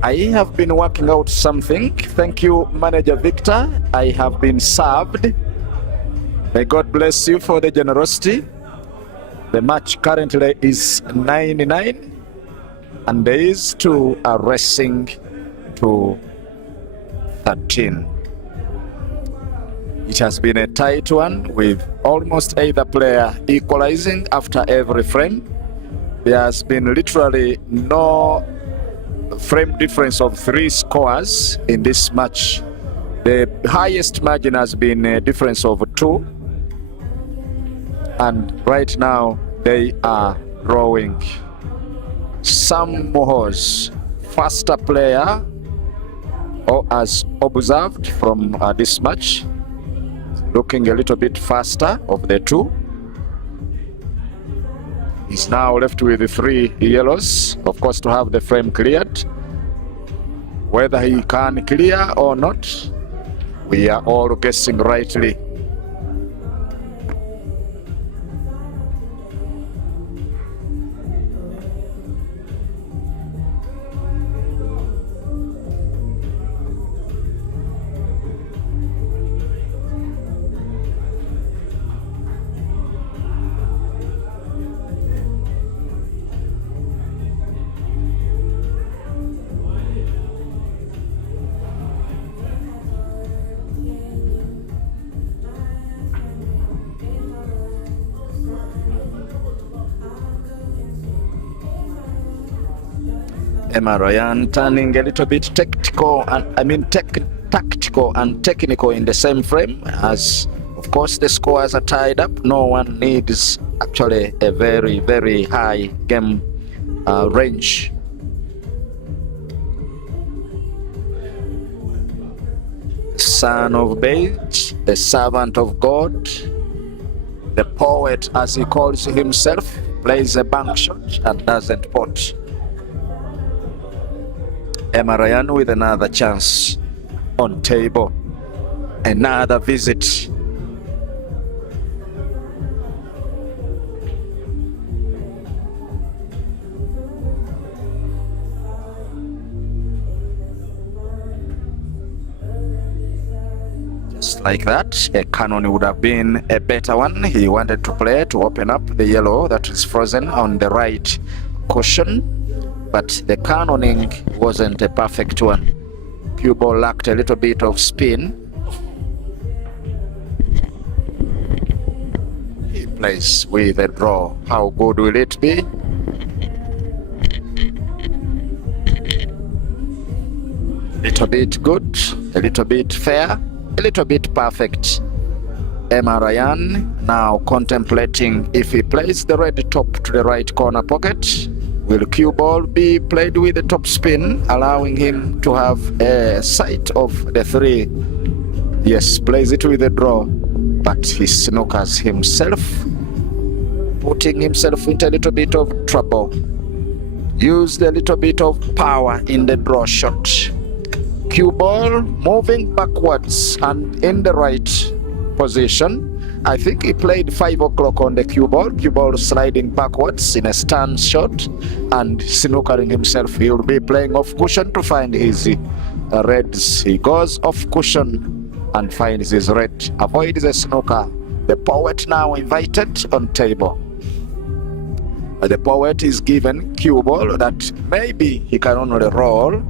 I have been working out something. Thank you, Manager Victor. I have been served. May God bless you for the generosity. The match currently is 9-9, and these two are racing to 13. It has been a tight one with almost either player equalizing after every frame. There has been literally no frame difference of 3 scores in this match. The highest margin has been a difference of 2. And right now they are rowing. Sam Muhoozi, faster player, or as observed from this match, looking a little bit faster of the two. He's now left with the 3 yellows, of course, to have the frame cleared. Whether he can clear or not, We are all guessing rightly. Emma Ryan turning a little bit tactical and tactical and technical in the same frame, as of course the scores are tied up. No one needs actually a very, very high game range. Son of Beige, the servant of God, the poet as he calls himself, plays a bank shot and doesn't pot. Emma Ryan with another chance on table. Another visit. Just like that, a cannon would have been a better one. He wanted to play to open up the yellow that is frozen on the right cushion, but the cannoning wasn't a perfect one. Cue ball lacked a little bit of spin. He plays with a draw. How good will it be? A little bit good, a little bit fair, a little bit perfect. Emma Ryan now contemplating if he plays the red top to the right corner pocket. Will cue ball be played with the top spin, allowing him to have a sight of the three? Yes, plays it with a draw, but he snookers himself, putting himself into a little bit of trouble. Used a little bit of power in the draw shot. Cue ball moving backwards and in the right position. I think he played 5 o'clock on the cue ball sliding backwards in a stance shot and snookering himself. He will be playing off cushion to find his reds. He goes off cushion and finds his red, avoids a snooker. The poet now invited on table. The poet is given cue ball that maybe he can only roll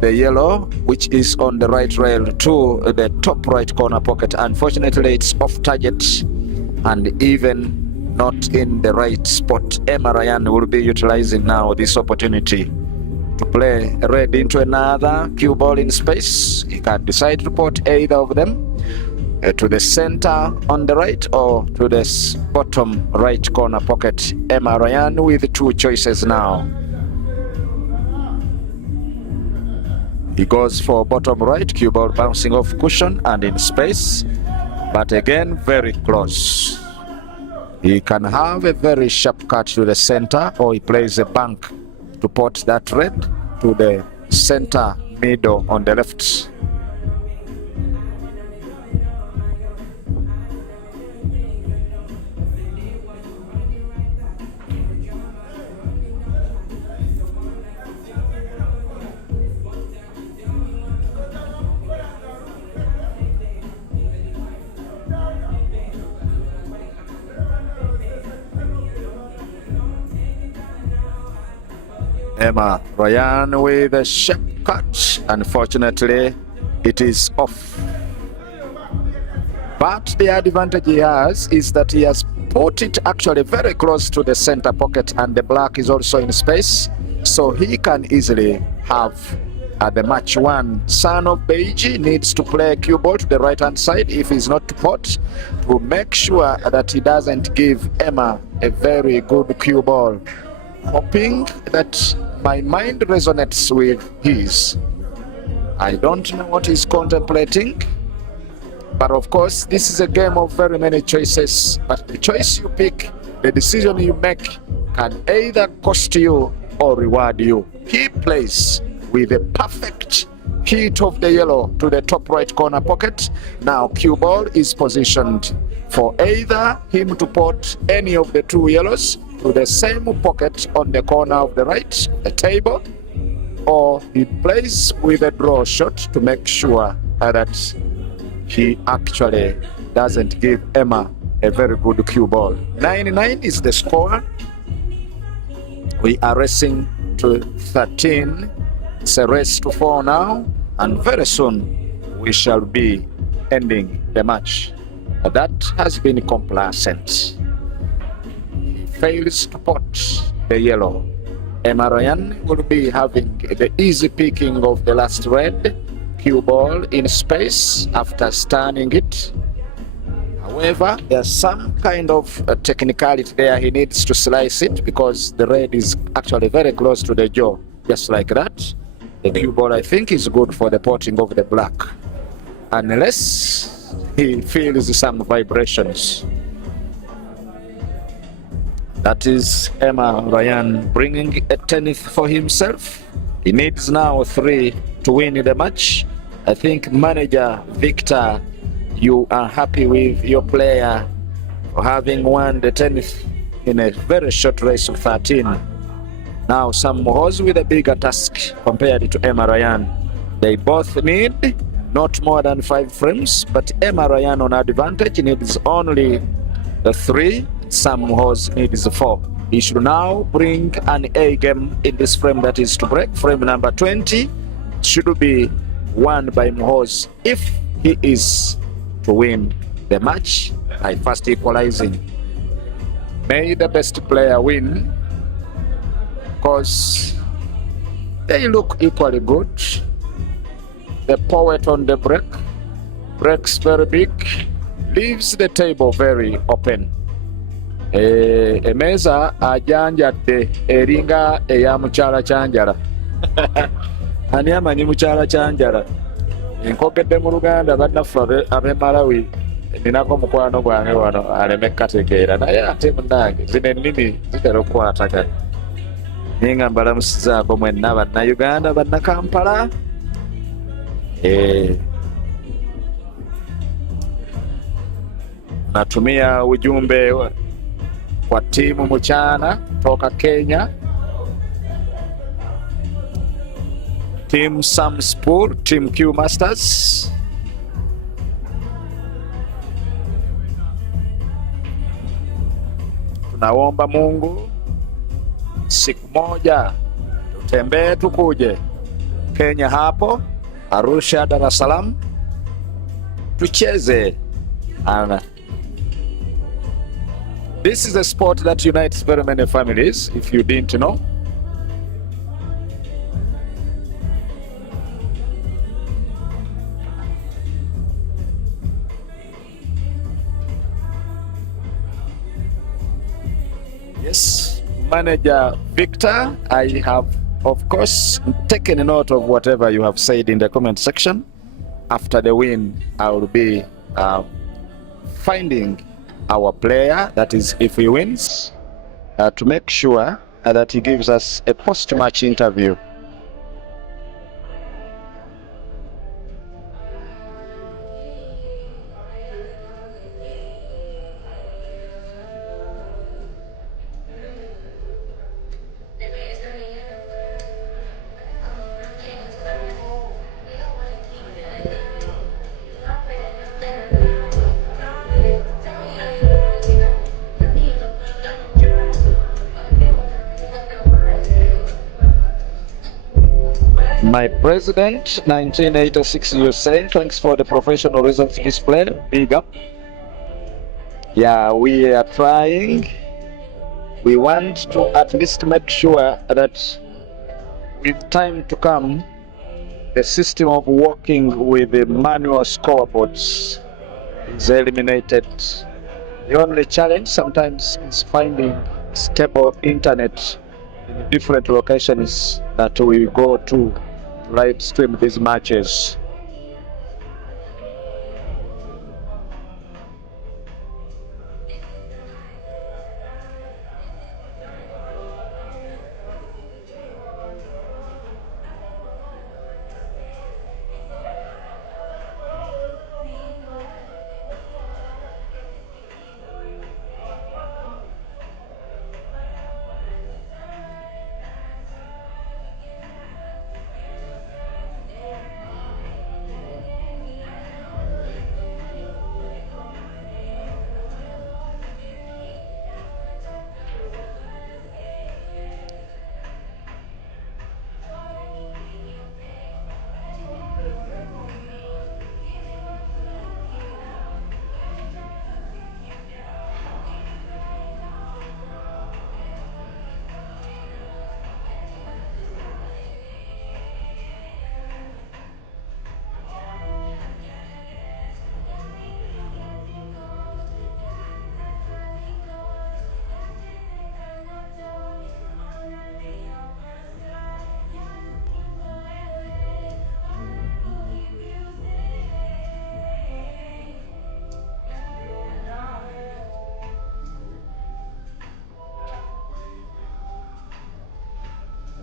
the yellow, which is on the right rail, to the top right corner pocket. Unfortunately, it's off target and even not in the right spot. Emma Ryan will be utilizing now this opportunity to play red into another cue ball in space. He can decide to put either of them to the center on the right or to the bottom right corner pocket. Emma Ryan with 2 choices now. He goes for bottom right, cue ball bouncing off cushion and in space, but again very close. He can have a very sharp cut to the center, or he plays a bank to put that red to the center middle on the left. Emma Ryan with a sharp cut. Unfortunately, it is off. But the advantage he has is that he has put it actually very close to the center pocket, and the black is also in space, so he can easily have the match won. Son of Beige needs to play cue ball to the right hand side if he's not to pot, to make sure that he doesn't give Emma a very good cue ball. Hoping that my mind resonates with his. I don't know what he's contemplating, but of course this is a game of very many choices, but the choice you pick, the decision you make, can either cost you or reward you. He plays with a perfect hit of the yellow to the top right corner pocket. Now cue ball is positioned for either him to put any of the two yellows to the same pocket on the corner of the right, the table, or he plays with a draw shot to make sure that he actually doesn't give Emma a very good cue ball. 9-9 is the score. We are racing to 13. It's a race to 4 now, and very soon we shall be ending the match. That has been complacent. He fails to pot the yellow. Emma Ryan will be having the easy picking of the last red cue ball in space after stunning it. However, there's some kind of technicality there. He needs to slice it because the red is actually very close to the jaw, just like that. The cue ball, I think, is good for the potting of the black, unless he feels some vibrations. That is Emma Ryan bringing a 10th for himself. He needs now 3 to win the match. I think manager Victor, you are happy with your player for having won the 10th in a very short race of 13. Now Sam Muhoozi with a bigger task compared to Emma Ryan. They both need not more than 5 frames, but Emma Ryan on advantage needs only the 3. Sam Muhoozi needs 4. He should now bring an A game in this frame that is to break. Frame number 20 should be won by Muhoozi if he is to win the match by first equalizing. May the best player win, because they look equally good. The poet on the break breaks very big, leaves the table very open. Emeza ajanjadde eringa eya mukyala kyanjala. Ani amanyi mukyala kyanjala? Nkogedde mu Luganda bannaffe ab'e Malawi, ninako mukwano gwange wano aleme kategeera, naye ate munnange zino ennimi zitera okukwatagana. Naye nga mbalamusizaako mwenna bannayuganda, bannakampala. Natumia ujumbe kwa timu mchana toka Kenya, Team Sam Spur, Team Q Masters. Tunaomba Mungu siku moja tutembee tukuje Kenya, hapo Arusha, Dar es Salaam, tucheze. This is a sport that unites very many families, if you didn't know. Yes, Manager Victor, I have, of course, taken a note of whatever you have said in the comment section. After the win, I will be finding our player, that is if he wins, to make sure that he gives us a post-match interview. My president, 1986, you're saying, thanks for the professional results display. Big up. Yeah, we are trying. We want to at least make sure that with time to come, the system of working with the manual scoreboards is eliminated. The only challenge sometimes is finding stable internet in different locations that we go to live stream these matches.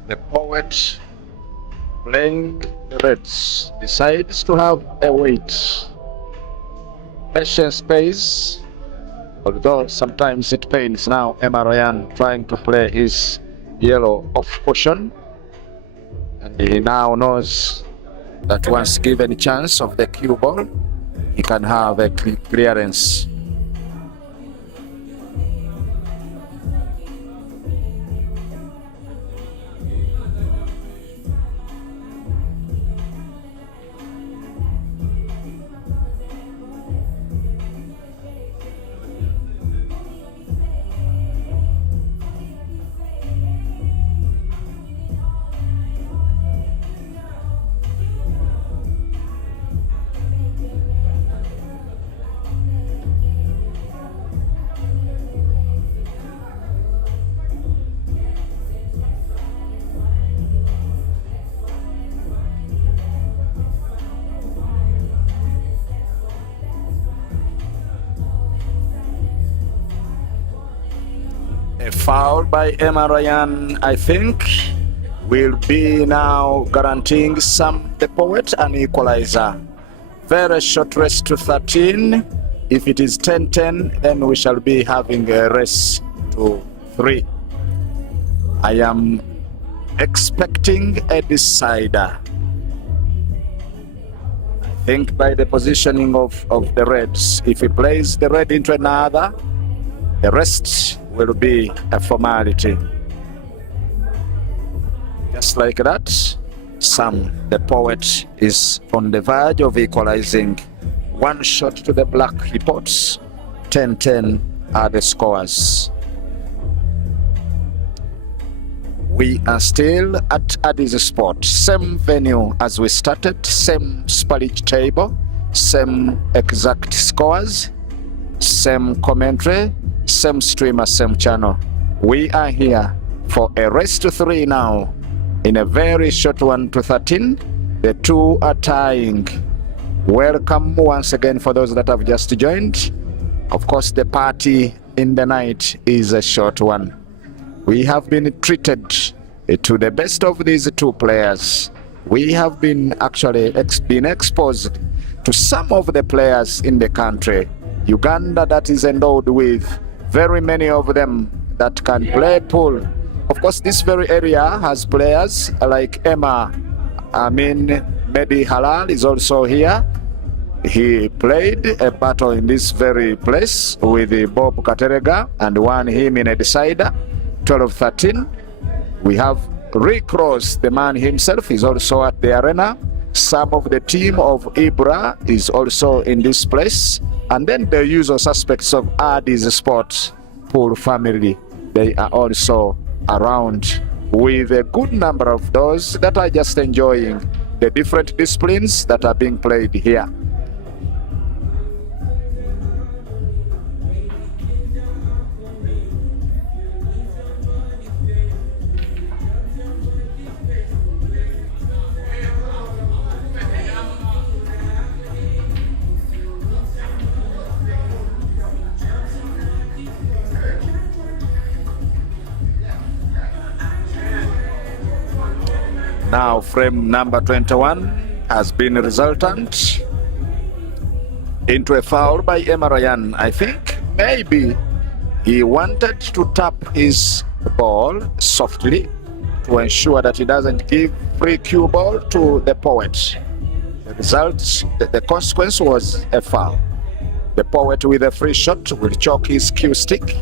The poet playing the Reds decides to have a wait. Patience pays, although sometimes it pains. Now Emma Ryan trying to play his yellow off caution, and he now knows that once given a chance of the cue ball, he can have a clearance. A foul by Emma Ryan, I think, will be now guaranteeing the poet an equalizer. Very short race to 13. If it is 10-10, then we shall be having a race to 3. I am expecting a decider. I think by the positioning of the Reds, if he plays the red into another, the rest will be a formality. Just like that, Sam, the poet, is on the verge of equalizing. One shot to the black he puts. 10-10 are the scores. We are still at Addis Sport. Same venue as we started, same spallage table, same exact scores, same commentary, same streamer, same channel. We are here for a race to 3 now. In a very short 1 to 13, the two are tying. Welcome once again for those that have just joined. Of course, the party in the night is a short one. We have been treated to the best of these two players. We have been actually been exposed to some of the players in the country. Uganda, that is endowed with very many of them that can play pool. Of course, this very area has players like Mehdi Halal is also here. He played a battle in this very place with Bob Katerega and won him in a decider, 12-13. We have Rick Ross, the man himself, is also at the arena. Some of the team of Ibra is also in this place. And then the usual suspects of Addis Sport pool family, they are also around, with a good number of those that are just enjoying the different disciplines that are being played here. Now frame number 21 has been resultant into a foul by Emma Ryan. I think maybe he wanted to tap his ball softly to ensure that he doesn't give free cue ball to the poet. The result, the consequence was a foul. The poet with a free shot will choke his cue stick.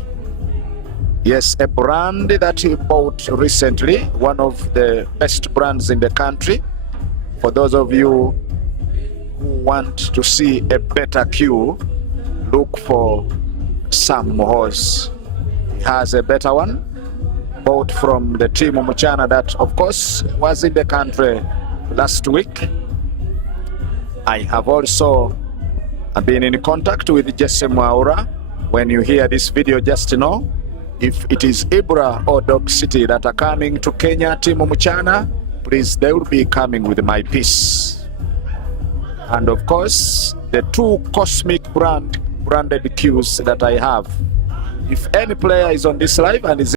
Yes, a brand that he bought recently, one of the best brands in the country. For those of you who want to see a better cue, look for Sam Muhoozi. He has a better one, bought from the team of Muchana that, of course, was in the country last week. I have also been in contact with Jesse Mwaura. When you hear this video, just know, if it is Ibra or Dog City that are coming to Kenya, Team Muchana, please, they will be coming with my piece. And of course, the two cosmic branded cues that I have. If any player is on this live and is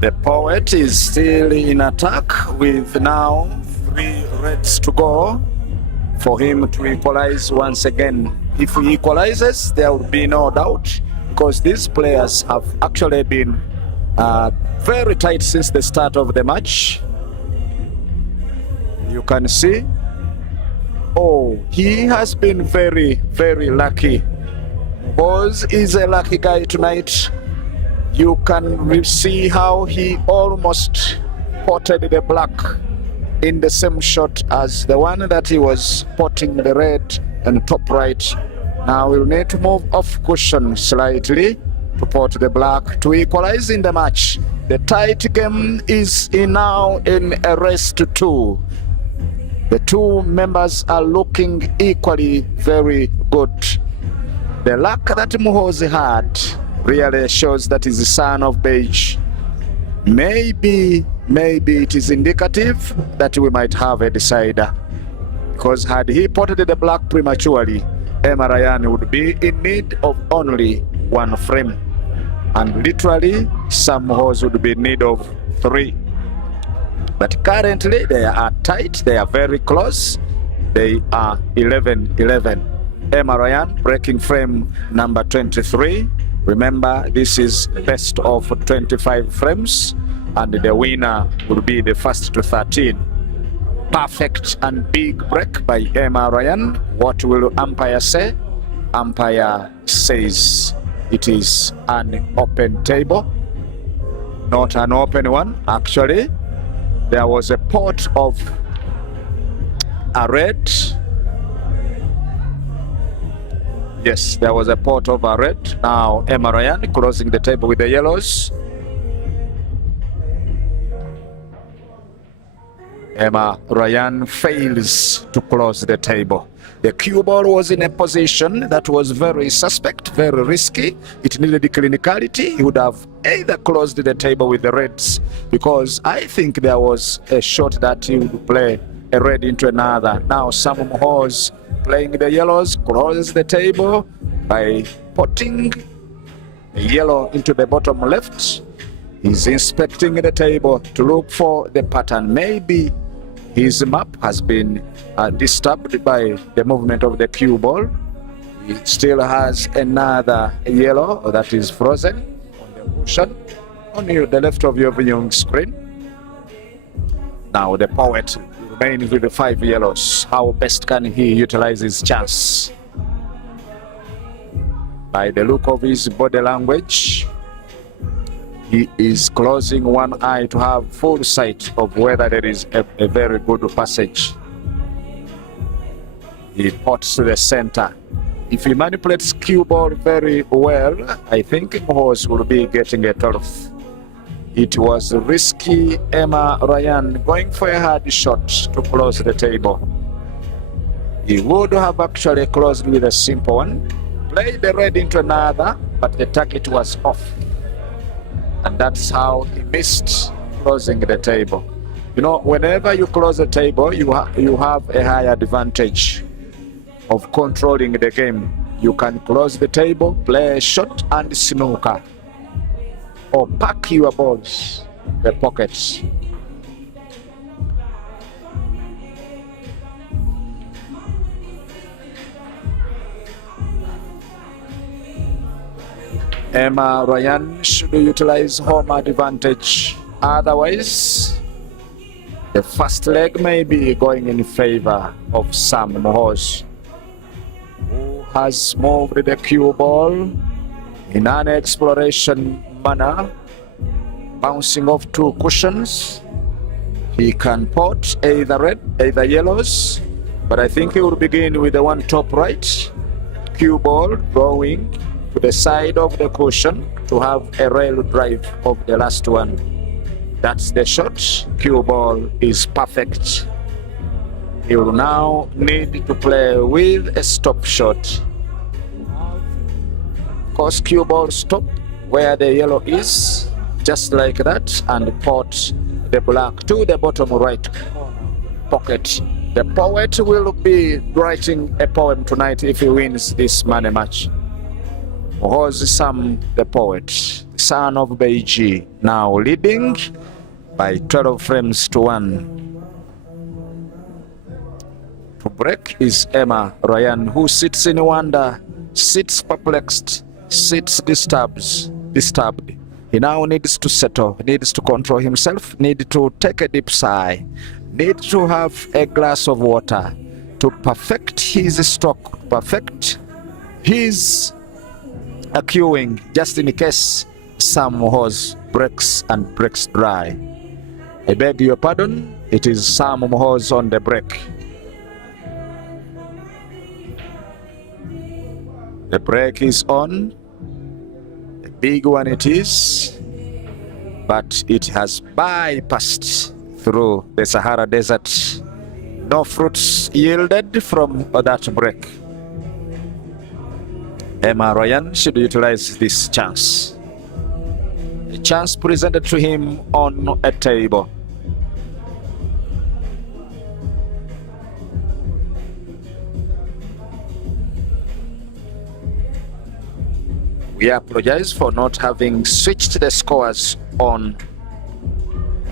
The poet is still in attack with now 3 reds to go for him to equalize once again. If he equalizes, there will be no doubt, because these players have actually been very tight since the start of the match. You can see, he has been very, very lucky. Muhoozi is a lucky guy tonight. You can see how he almost potted the black in the same shot as the one that he was potting the red and top right. Now we'll need to move off cushion slightly to pot the black to equalize in the match. The tight game is now in a race to 2. The 2 members are looking equally very good. The luck that Muhoozi had really shows that he's the son of beige. Maybe it is indicative that we might have a decider, because had he potted the black prematurely, Emma Ryan would be in need of only 1 frame, and literally Sam Muhoozi would be in need of 3. But currently they are tight, they are very close. They are 11-11. Emma Ryan breaking frame number 23. Remember, this is best of 25 frames, and the winner will be the first to 13. Perfect and big break by Emma Ryan. What will umpire say? Umpire says it is an open table. Not an open one, actually. There was a pot of a red. Yes, there was a pot of a red. Now Emma Ryan closing the table with the yellows. Emma Ryan fails to close the table. The cue ball was in a position that was very suspect, very risky. It needed clinicality. He would have either closed the table with the reds, because I think there was a shot that he would play a red into another. Now Sam Muhoozi playing the yellows, closes the table by potting a yellow into the bottom left. He's inspecting the table to look for the pattern. Maybe his map has been disturbed by the movement of the cue ball. He still has another yellow that is frozen on the cushion on the left of your viewing screen. Now the poet remains with the 5 yellows. How best can he utilize his chance? By the look of his body language, he is closing one eye to have full sight of whether there is a very good passage. He pots to the center. If he manipulates cue ball very well, I think Muhoozi will be getting a 12th. It was risky. Emma Ryan going for a hard shot to close the table. He would have actually closed with a simple one, played the red into another, but the target was off. And that's how he missed closing the table. You know, whenever you close the table, you have a high advantage of controlling the game. You can close the table, play a shot and snooker, or pack your balls in the pockets. Emma Ryan should utilize home advantage. Otherwise, the first leg may be going in favor of Sam Muhoozi, who has moved the cue ball in an exploration manner, bouncing off 2 cushions. He can pot either red, either yellows, but I think he will begin with the one top right. Cue ball going to the side of the cushion to have a rail drive of the last one. That's the shot. Cue ball is perfect. He will now need to play with a stop shot. Of course, cue ball stop where the yellow is, just like that, and pot the black to the bottom right pocket. The poet will be writing a poem tonight if he wins this money match. Muhoozi Sam, the poet, the son of Beiji, now leading by 12 frames to 1. To break is Emma Ryan, who sits in wonder, sits perplexed, sits disturbed. He now needs to settle, needs to control himself, needs to take a deep sigh, needs to have a glass of water to perfect his stroke, perfect his queuing, just in case some hose breaks and breaks dry. I beg your pardon, it is Sam Muhoozi on the break. The break is on, a big one it is, but it has bypassed through the Sahara Desert. No fruits yielded from that break. Emma Ryan should utilize this chance. A chance presented to him on a table. We apologize for not having switched the scores on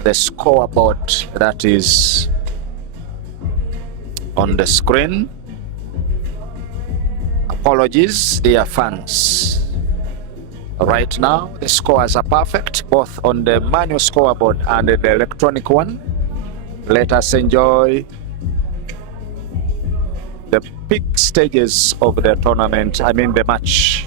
the scoreboard that is on the screen. Apologies, dear fans. Right now, the scores are perfect, both on the manual scoreboard and the electronic one. Let us enjoy the peak stages of the tournament, the match.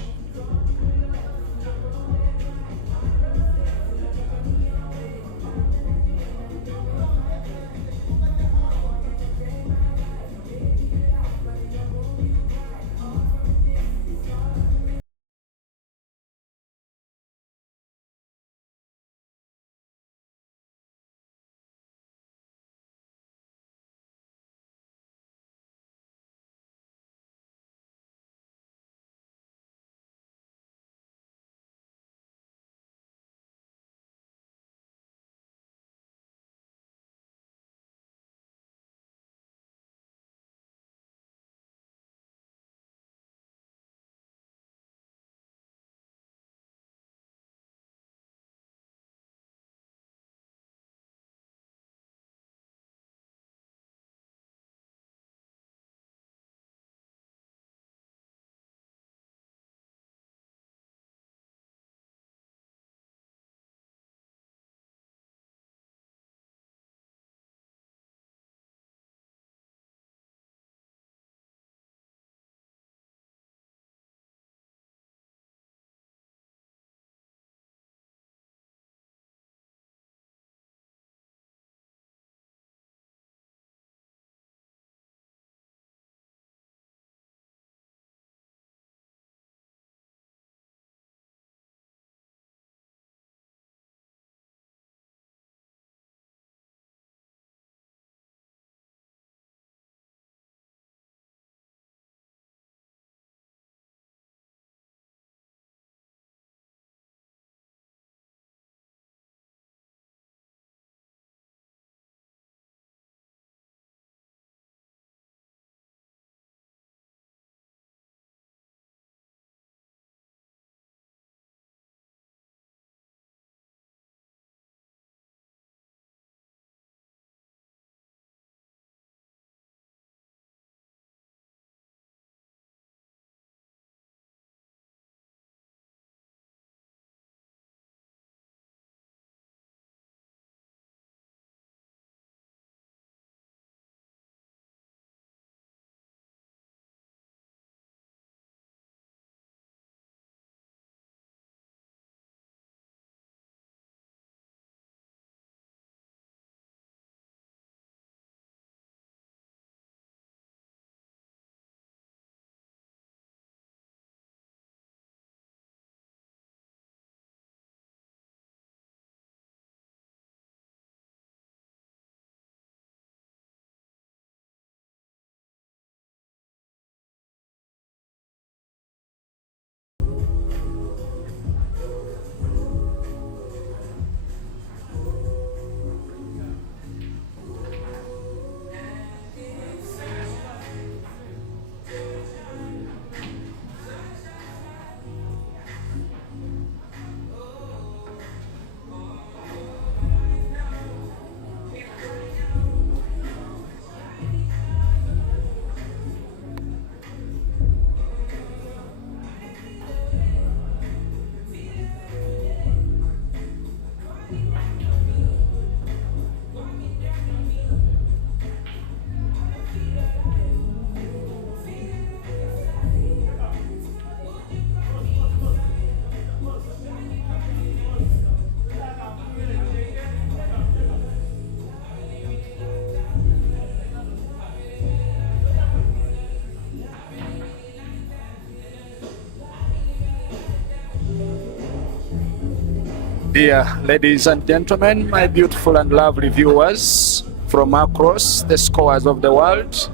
Dear ladies and gentlemen, my beautiful and lovely viewers from across the scores of the world,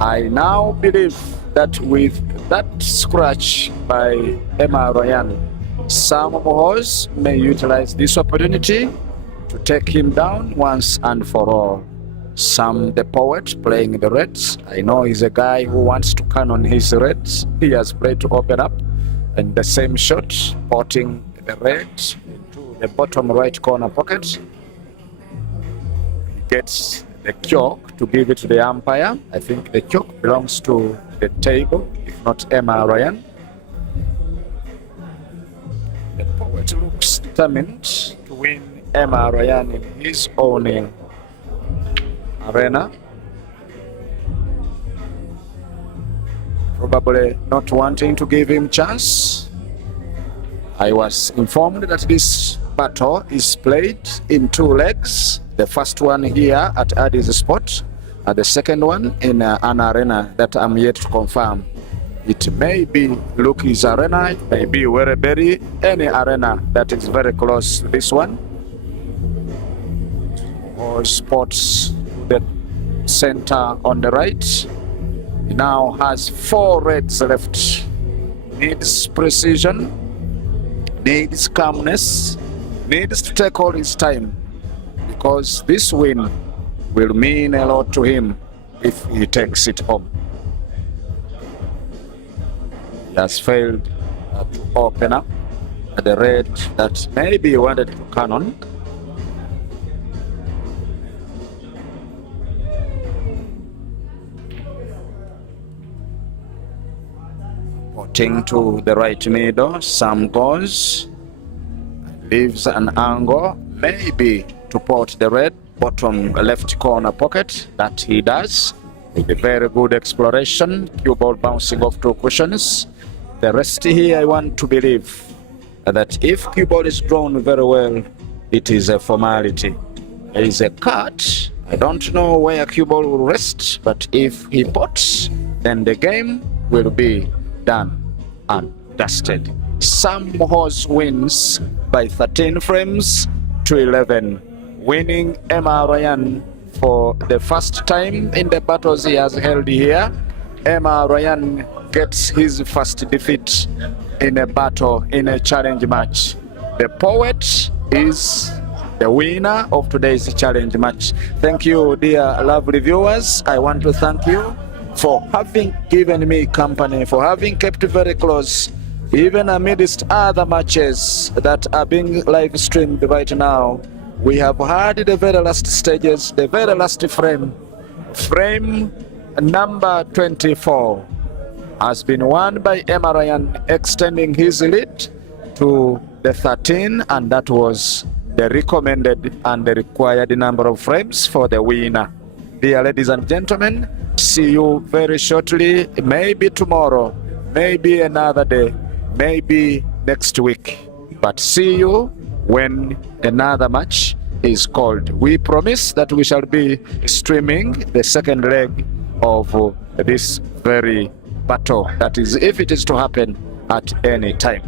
I now believe that with that scratch by Emma Ryan, Sam Muhoozi may utilize this opportunity to take him down once and for all. Sam the poet playing the Reds. I know he's a guy who wants to canon his Reds. He has played to open up, and the same shot, potting the red into the bottom right corner pocket. He gets the chalk to give it to the umpire. I think the chalk belongs to the table, if not Emma Ryan. The poet looks determined to win Emma Ryan in his own arena. Probably not wanting to give him chance. I was informed that this battle is played in 2 legs. The first one here at Addis Spot, and the second one in an arena that I'm yet to confirm. It may be Luki's arena, it may be Wereberry, any arena that is very close to this one. Or spots the center on the right. He now has 4 reds left. Needs precision, needs calmness, needs to take all his time, because this win will mean a lot to him if he takes it home. He has failed to open up the red that maybe he wanted to canon. Potting to the right middle, Sam goes, leaves an angle, maybe to pot the red bottom left corner pocket. That he does with a very good exploration. Cue ball bouncing off 2 cushions. The rest here, I want to believe that if cue ball is drawn very well, it is a formality. There is a cut. I don't know where cue ball will rest, but if he pots, then the game will be done and dusted. Sam Muhoozi wins by 13 frames to 11, winning Emma Ryan for the first time in the battles he has held here. Emma Ryan gets his first defeat in a battle, in a challenge match. The poet is the winner of today's challenge match. Thank you, dear lovely viewers. I want to thank you for having given me company, for having kept very close, even amidst other matches that are being live streamed right now. We have had the very last stages, the very last frame. Frame number 24 has been won by Emma Ryan, extending his lead to the 13, and that was the recommended and the required number of frames for the winner. Dear ladies and gentlemen, see you very shortly, maybe tomorrow, maybe another day, maybe next week. But see you when another match is called. We promise that we shall be streaming the second leg of this very battle, that is, if it is to happen at any time.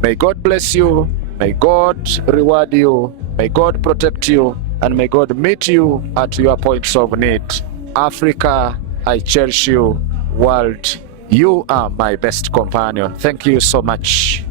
May God bless you, may God reward you, may God protect you, and may God meet you at your points of need. Africa, I cherish you. World, you are my best companion. Thank you so much.